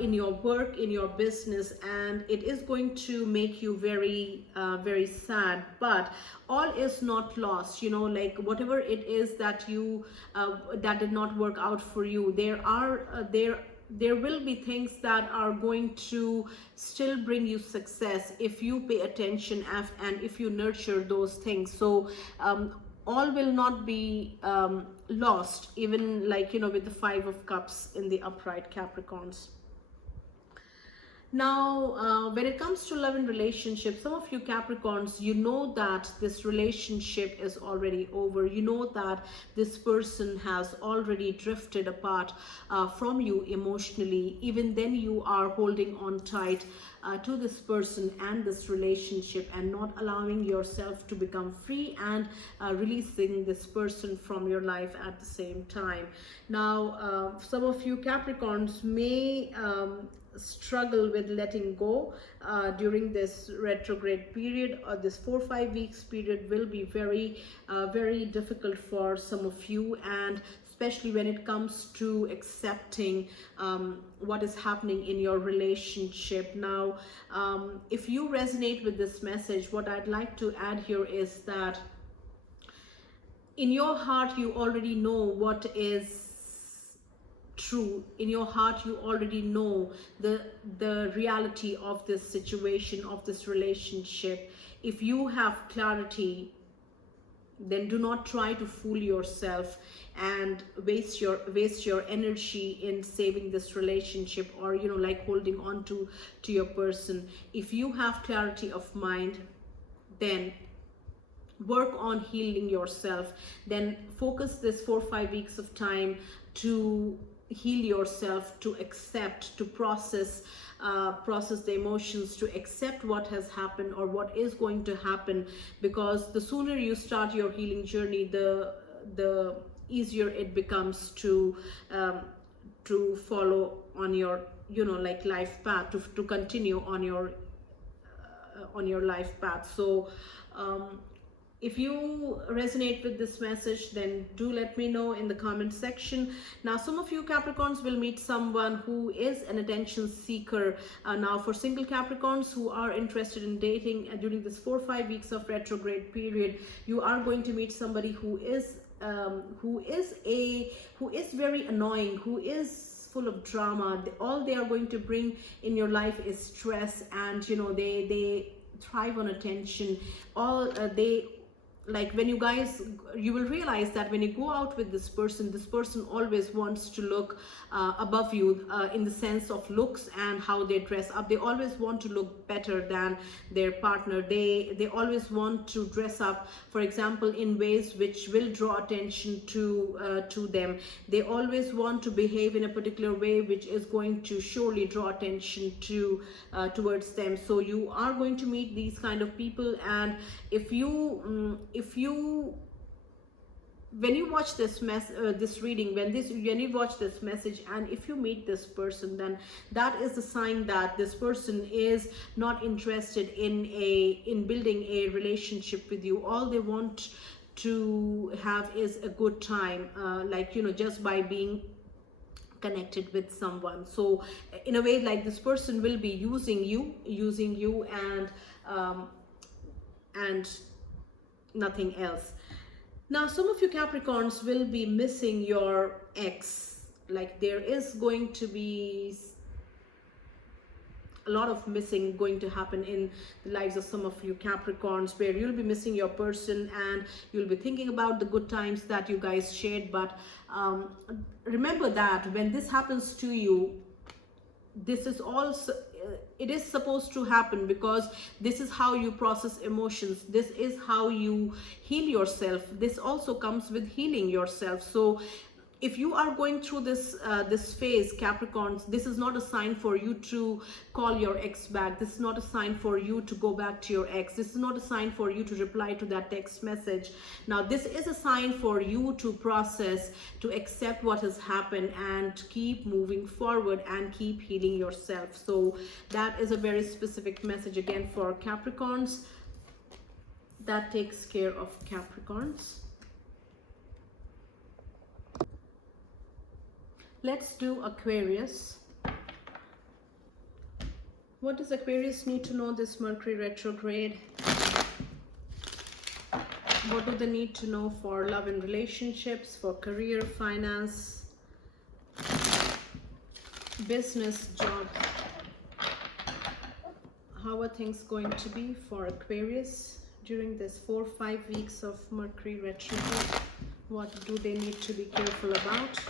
in your work, in your business, and it is going to make you very very sad, but all is not lost. You know, like whatever it is that you that did not work out for you, there will be things that are going to still bring you success if you pay attention and if you nurture those things. So all will not be lost, even like, you know, with the Five of Cups in the upright, Capricorns. Now when it comes to love and relationships, some of you Capricorns, you know that this relationship is already over. You know that this person has already drifted apart from you emotionally. Even then you are holding on tight to this person and this relationship, and not allowing yourself to become free, and releasing this person from your life at the same time. Now, some of you Capricorns may struggle with letting go during this retrograde period, or this 4-5 weeks period will be very difficult for some of you, and especially when it comes to accepting what is happening in your relationship. Now, if you resonate with this message, what I'd like to add here is that in your heart you already know what is true. In your heart you already know the reality of this situation, of this relationship. If you have clarity, then do not try to fool yourself and waste your energy in saving this relationship, or like holding on to your person. If you have clarity of mind, then work on healing yourself. Then focus this 4-5 weeks of time to heal yourself, to accept, to process the emotions, to accept what has happened or what is going to happen. Because the sooner you start your healing journey, the easier it becomes to follow on your life path, to continue on your life path. So if you resonate with this message, then do let me know in the comment section. Now, some of you Capricorns will meet someone who is an attention seeker. Now, for single Capricorns who are interested in dating during this 4-5 weeks of retrograde period, you are going to meet somebody who is very annoying, who is full of drama. All they are going to bring in your life is stress, and they thrive on attention. Like when you will realize that when you go out with this person always wants to look above you, in the sense of looks and how they dress up. They always want to look better than their partner. They always want to dress up, for example, in ways which will draw attention to them. They always want to behave in a particular way which is going to surely draw attention towards them. So you are going to meet these kind of people, and when you watch this reading, when you watch this message, and if you meet this person, then that is the sign that this person is not interested in building a relationship with you. All they want to have is a good time, just by being connected with someone. So in a way, like, this person will be using you and nothing else. Now, some of you Capricorns will be missing your ex. Like, there is going to be a lot of missing going to happen in the lives of some of you Capricorns, where you'll be missing your person and you'll be thinking about the good times that you guys shared. But remember that when this happens to you, this is also it is supposed to happen, because this is how you process emotions. This is how you heal yourself. This also comes with healing yourself. So if you are going through this phase, Capricorns, this is not a sign for you to call your ex back. This is not a sign for you to go back to your ex. This is not a sign for you to reply to that text message. Now, this is a sign for you to process, to accept what has happened, and keep moving forward and keep healing yourself. So that is a very specific message again for Capricorns. That takes care of Capricorns. Let's do Aquarius. What does Aquarius need to know this Mercury retrograde? What do they need to know for love and relationships, for career, finance, business, job? How are things going to be for Aquarius during this 4-5 weeks of Mercury retrograde? What do they need to be careful about?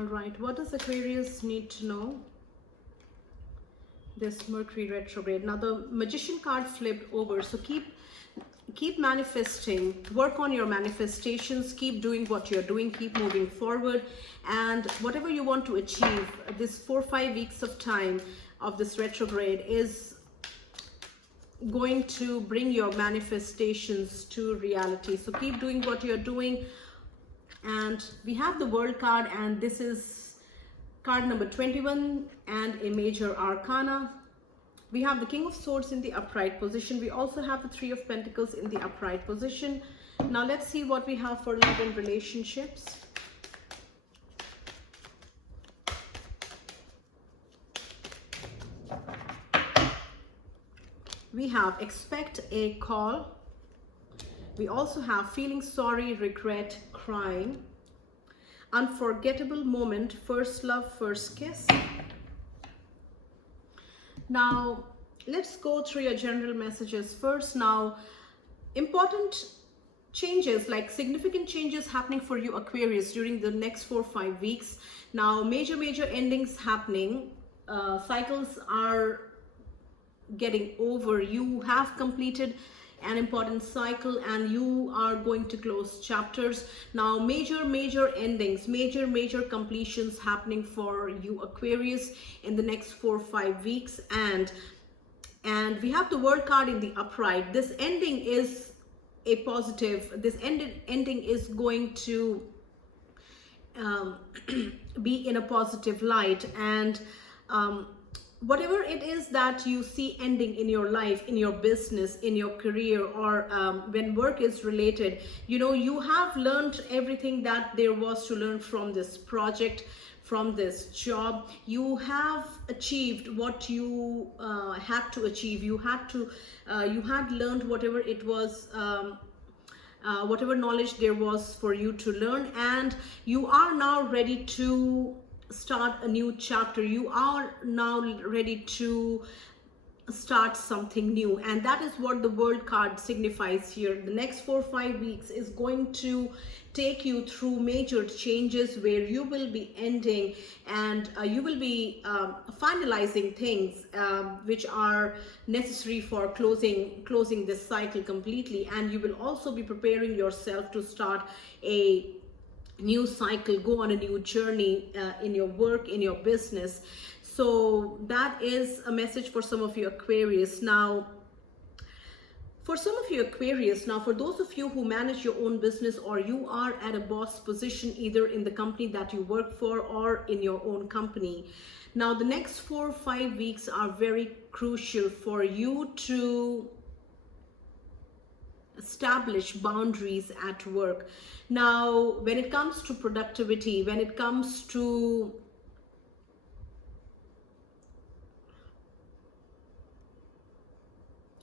All right, what does Aquarius need to know? This Mercury retrograde. Now the Magician card flipped over, so keep manifesting, work on your manifestations, keep doing what you're doing, keep moving forward, and whatever you want to achieve, this 4-5 weeks of time of this retrograde is going to bring your manifestations to reality. So keep doing what you're doing. And we have the World card, and this is card number 21 and a major arcana. We have the King of Swords in the upright position. We also have the Three of Pentacles in the upright position. Now let's see what we have for love and relationships. We have expect a call. We also have feeling sorry, regret, crying, unforgettable moment, first love, first kiss. Now let's go through your general messages first. Now, important changes, like significant changes happening for you Aquarius during the next 4-5 weeks. Now major endings happening, cycles are getting over. You have completed an important cycle and you are going to close chapters. Now major endings, major completions happening for you Aquarius in the next 4-5 weeks. And we have the World card in the upright. This ending is a positive. This ending is going to be in a positive light, and whatever it is that you see ending in your life, in your business, in your career, or when work is related, you know, you have learned everything that there was to learn from this project, from this job. You have achieved what you had to achieve. You had learned whatever it was, whatever knowledge there was for you to learn, and you are now ready to start a new chapter. You are now ready to start something new, and that is what the World card signifies here. The next 4-5 weeks is going to take you through major changes where you will be ending and you will be finalizing things which are necessary for closing this cycle completely, and you will also be preparing yourself to start a new cycle, go on a new journey in your work, in your business. So that is a message for some of you Aquarius. Now, for some of you Aquarius, now for those of you who manage your own business, or you are at a boss position either in the company that you work for or in your own company, now the next 4-5 weeks are very crucial for you to establish boundaries at work. Now, when it comes to productivity, when it comes to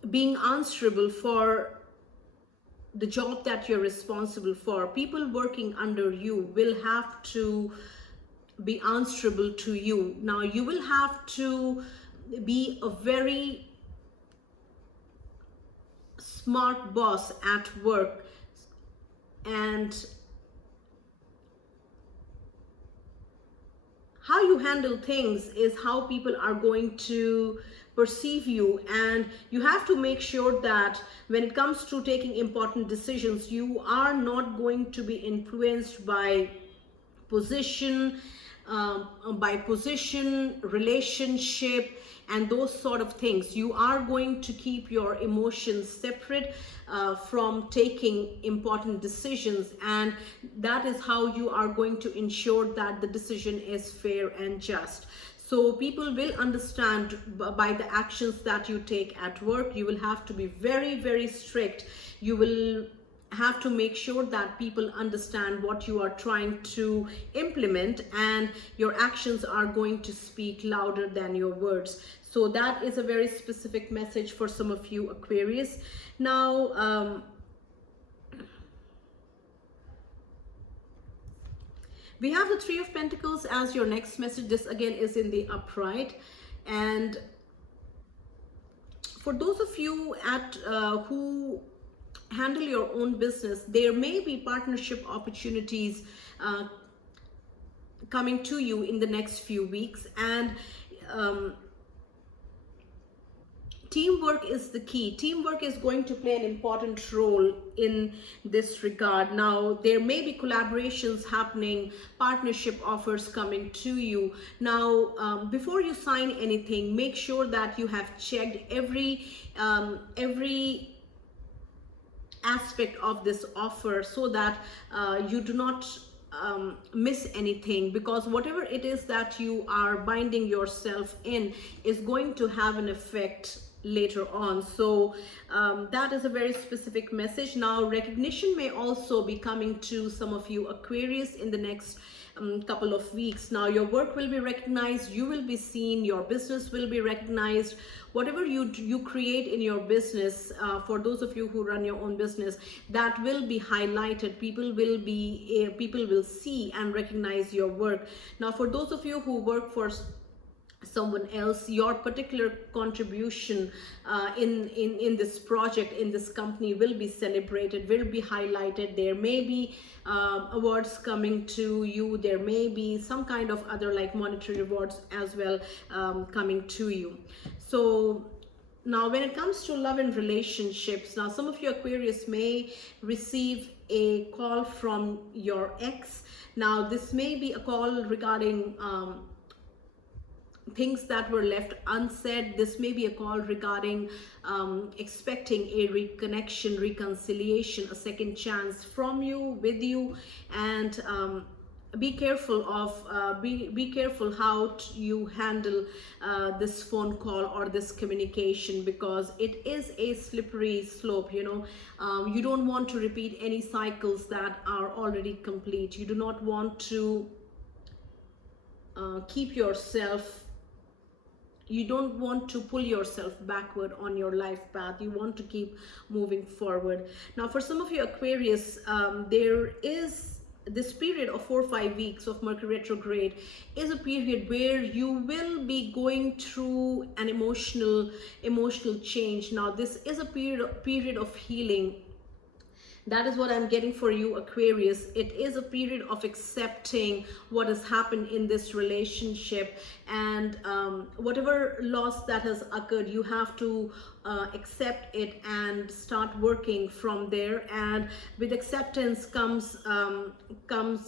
being answerable for the job that you're responsible for, people working under you will have to be answerable to you. Now, you will have to be a very smart boss at work, and how you handle things is how people are going to perceive you. And you have to make sure that when it comes to taking important decisions, you are not going to be influenced by position, relationship, and those sort of things. You are going to keep your emotions separate from taking important decisions, and that is how you are going to ensure that the decision is fair and just. So people will understand by the actions that you take at work. You will have to be very strict. You will have to make sure that people understand what you are trying to implement, and your actions are going to speak louder than your words. So that is a very specific message for some of you Aquarius. Now, we have the Three of Pentacles as your next message. This again is in the upright, and for those of you who handle your own business, there may be partnership opportunities coming to you in the next few weeks. And teamwork is the key. Teamwork is going to play an important role in this regard. Now, there may be collaborations happening, partnership offers coming to you. Now, before you sign anything, make sure that you have checked every aspect of this offer, so that you do not miss anything, because whatever it is that you are binding yourself in is going to have an effect later on. So that is a very specific message. Now, recognition may also be coming to some of you Aquarius in the next couple of weeks. Now, your work will be recognized, you will be seen, your business will be recognized. Whatever you create in your business, for those of you who run your own business, that will be highlighted. People will see and recognize your work. Now, for those of you who work for someone else, your particular contribution in this project, in this company, will be celebrated, will be highlighted. There may be awards coming to you. There may be some kind of other like monetary rewards as well coming to you. So now, when it comes to love and relationships, now some of you Aquarius may receive a call from your ex. Now, this may be a call regarding things that were left unsaid. This may be a call regarding expecting a reconnection, reconciliation, a second chance from you, with you. And be careful of be careful how you handle this phone call or this communication, because it is a slippery slope. You don't want to repeat any cycles that are already complete. You do not want to keep yourself, you don't want to pull yourself backward on your life path. You want to keep moving forward. Now, for some of you Aquarius, there is this period of 4 or 5 weeks of Mercury retrograde is a period where you will be going through an emotional change. Now, this is a period of healing. That is what I'm getting for you Aquarius. It is a period of accepting what has happened in this relationship, and whatever loss that has occurred, you have to accept it and start working from there. And with acceptance comes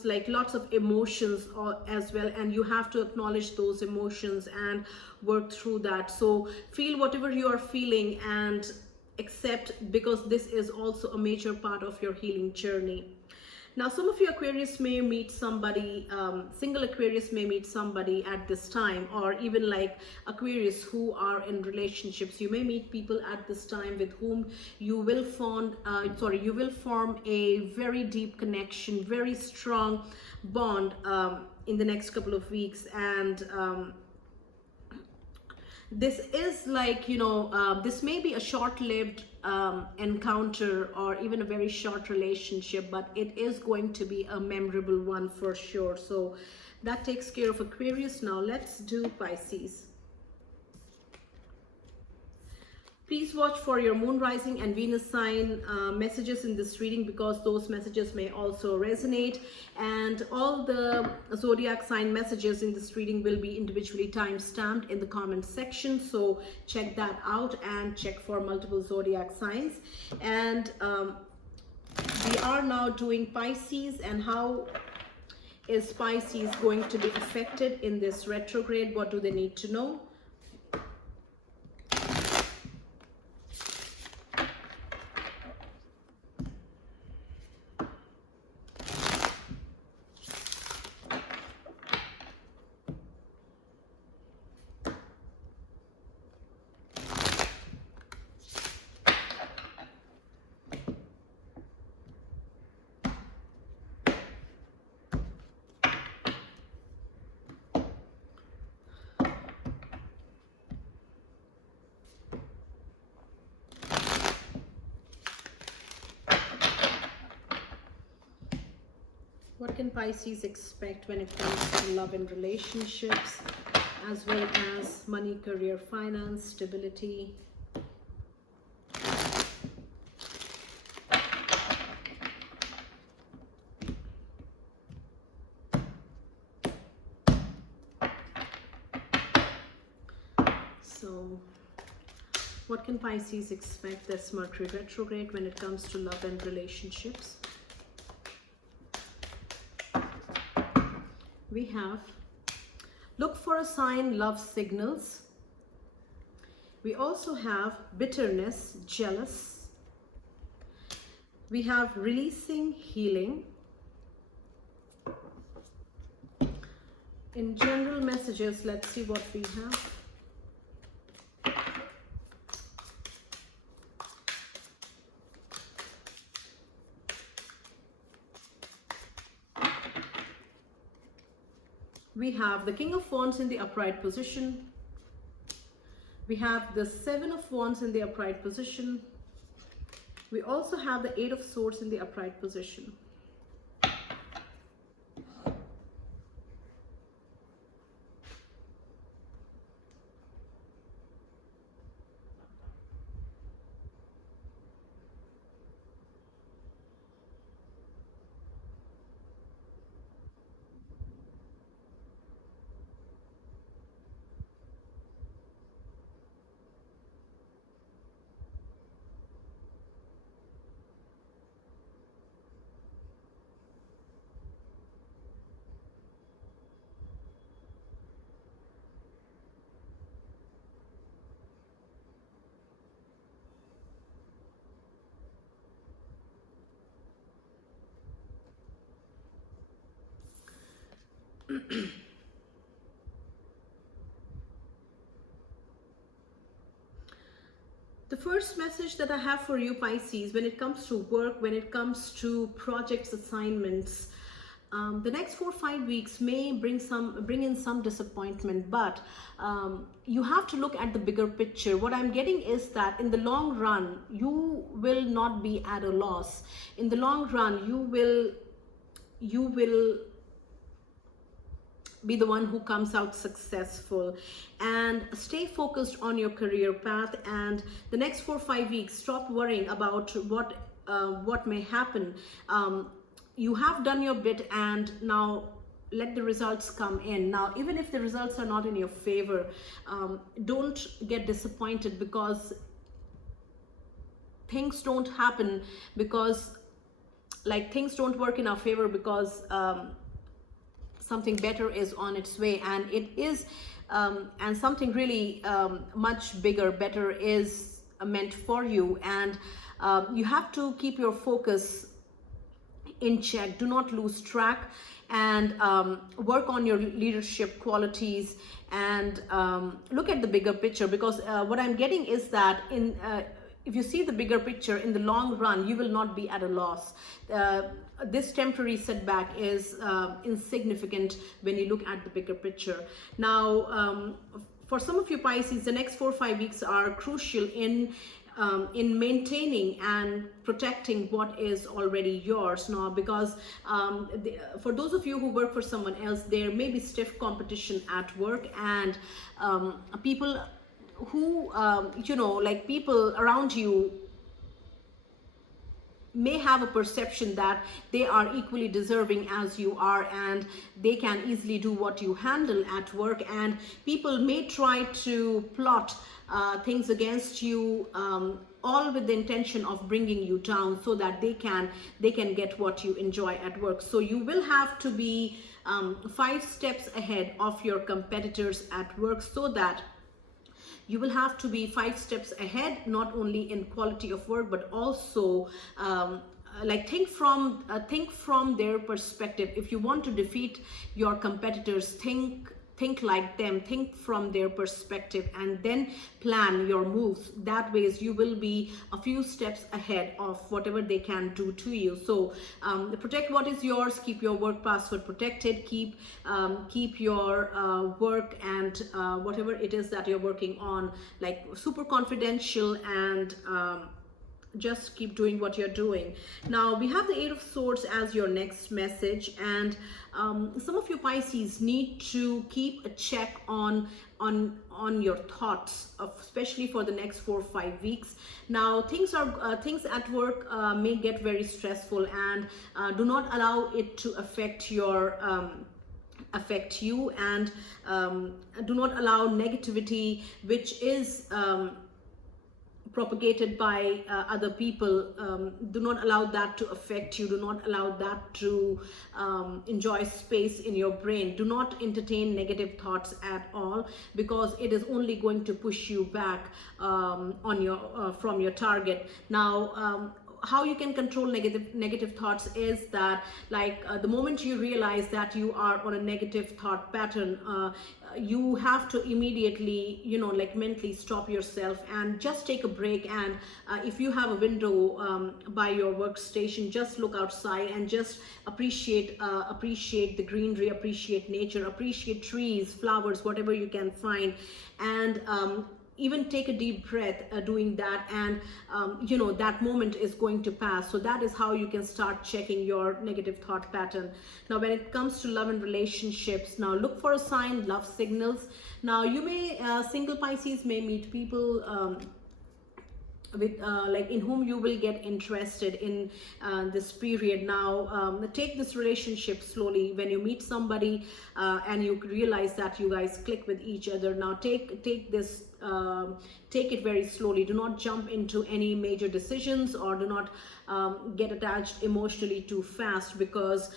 like lots of emotions as well, and you have to acknowledge those emotions and work through that. So feel whatever you are feeling and accept, because this is also a major part of your healing journey. Now, some of you Aquarius may meet somebody, single Aquarius may meet somebody at this time, or even like Aquarius who are in relationships. You may meet people at this time with whom you will form a very deep connection, very strong bond in the next couple of weeks. And this is like, this may be a short-lived encounter or even a very short relationship, but it is going to be a memorable one for sure. So that takes care of Aquarius. Now let's do Pisces. Please watch for your moon, rising and Venus sign messages in this reading, because those messages may also resonate. And all the zodiac sign messages in this reading will be individually time-stamped in the comment section. So check that out and check for multiple zodiac signs. And we are now doing Pisces, and how is Pisces going to be affected in this retrograde? What do they need to know? What can Pisces expect when it comes to love and relationships, as well as money, career, finance, stability? What can Pisces expect this Mercury retrograde when it comes to love and relationships? We have look for a sign, love signals. We also have bitterness, jealous. We have releasing, healing. In general messages, let's see what we have. We have the King of Wands in the upright position. We have the Seven of Wands in the upright position. We also have the Eight of Swords in the upright position. The first message that I have for you, Pisces, when it comes to work, when it comes to projects, assignments, the next 4 or 5 weeks may bring in some disappointment, but you have to look at the bigger picture. What I'm getting is that in the long run, you will not be at a loss. In the long run, you will be the one who comes out successful, and stay focused on your career path. And the next 4 or 5 weeks, stop worrying about what may happen. You have done your bit, and now let the results come in. Now, even if the results are not in your favor, don't get disappointed, because things don't happen because, like, things don't work in our favor because something better is on its way, and it is, and something really much bigger, better is meant for you. And you have to keep your focus in check. Do not lose track, and work on your leadership qualities, and look at the bigger picture, because what I'm getting is that if you see the bigger picture, in the long run, you will not be at a loss. This temporary setback is insignificant when you look at the bigger picture. Now, for some of you Pisces, the next 4 or 5 weeks are crucial in maintaining and protecting what is already yours now, because for those of you who work for someone else, there may be stiff competition at work, and people who like people around you may have a perception that they are equally deserving as you are, and they can easily do what you handle at work, and people may try to plot things against you, all with the intention of bringing you down, so that they can get what you enjoy at work. So you will have to be 5 steps ahead of your competitors at work, so that you will have to be 5 steps ahead, not only in quality of work, but also like think from their perspective. If you want to defeat your competitors, think like them, think from their perspective, and then plan your moves. That way you will be a few steps ahead of whatever they can do to you. So protect what is yours, keep your work password protected, keep your work and whatever it is that you're working on, like, super confidential, and just keep doing what you're doing. Now we have the Eight of Swords as your next message, and some of you Pisces need to keep a check on your thoughts, especially for the next 4 or 5 weeks. Now things at work may get very stressful, and do not allow it to affect you, and do not allow negativity, which is propagated by other people. Do not allow that to affect you. Do not allow that to enjoy space in your brain. Do not entertain negative thoughts at all, because it is only going to push you back on your from your target. Now, how you can control negative thoughts is that, like, the moment you realize that you are on a negative thought pattern, you have to immediately, you know, like, mentally stop yourself and just take a break. And if you have a window by your workstation, just look outside and just appreciate the greenery, appreciate nature, appreciate trees, flowers, whatever you can find. And even take a deep breath doing that, and you know, that moment is going to pass. So that is how you can start checking your negative thought pattern. Now, when it comes to love and relationships, now look for a sign, love signals. Now, you may single Pisces may meet people with like, in whom you will get interested in this period. Now, take this relationship slowly. When you meet somebody and you realize that you guys click with each other, now take it very slowly. Do not jump into any major decisions, or do not get attached emotionally too fast, because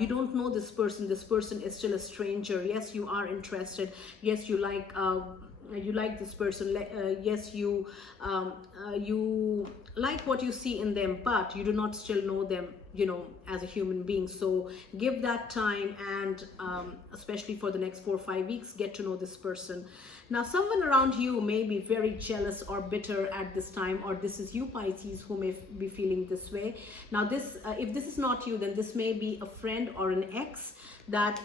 you don't know this person. This person is still a stranger. Yes, you are interested. Yes, you like this person. Yes, you like what you see in them, but you do not still know them, you know, as a human being. So give that time, and especially for the next 4 or 5 weeks, get to know this person. Now, someone around you may be very jealous or bitter at this time, or this is you, Pisces, who may be feeling this way. Now, this if this is not you, then this may be a friend or an ex that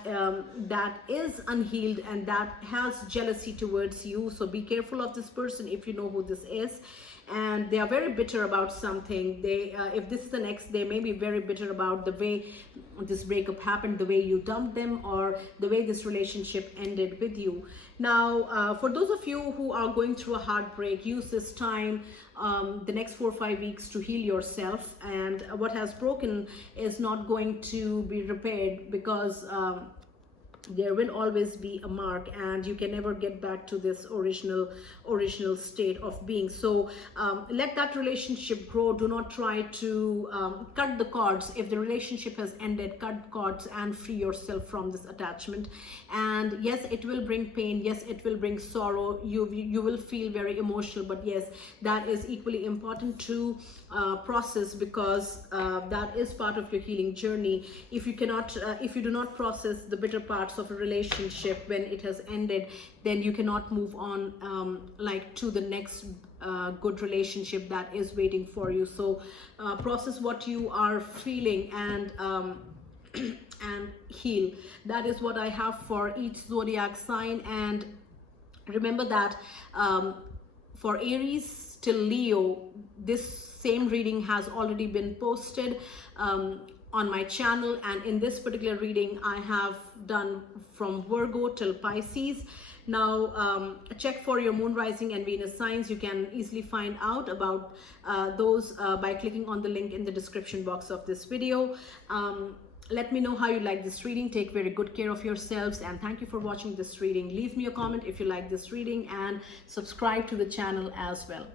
is unhealed and that has jealousy towards you. So be careful of this person if you know who this is. And they are very bitter about something. They if this is an ex, they may be very bitter about the way this breakup happened, the way you dumped them, or the way this relationship ended with you. Now, for those of you who are going through a heartbreak, use this time, the next 4 or 5 weeks, to heal yourself. And what has broken is not going to be repaired, because there will always be a mark, and you can never get back to this original state of being. So let that relationship grow. Do not try to cut the cords. If the relationship has ended, cut cords and free yourself from this attachment. And yes, it will bring pain. Yes, it will bring sorrow. You will feel very emotional, but yes, that is equally important to process, because that is part of your healing journey. If you do not process the bitter parts of a relationship when it has ended, then you cannot move on like to the next good relationship that is waiting for you. So process what you are feeling, and and heal. That is what I have for each zodiac sign. And remember that for Aries till Leo, this same reading has already been posted on my channel, and in this particular reading I have done from Virgo till Pisces. Now check for your moon, rising and Venus signs. You can easily find out about those by clicking on the link in the description box of this video. Let me know how you like this reading. Take very good care of yourselves, and thank you for watching this reading. Leave me a comment if you like this reading, and subscribe to the channel as well.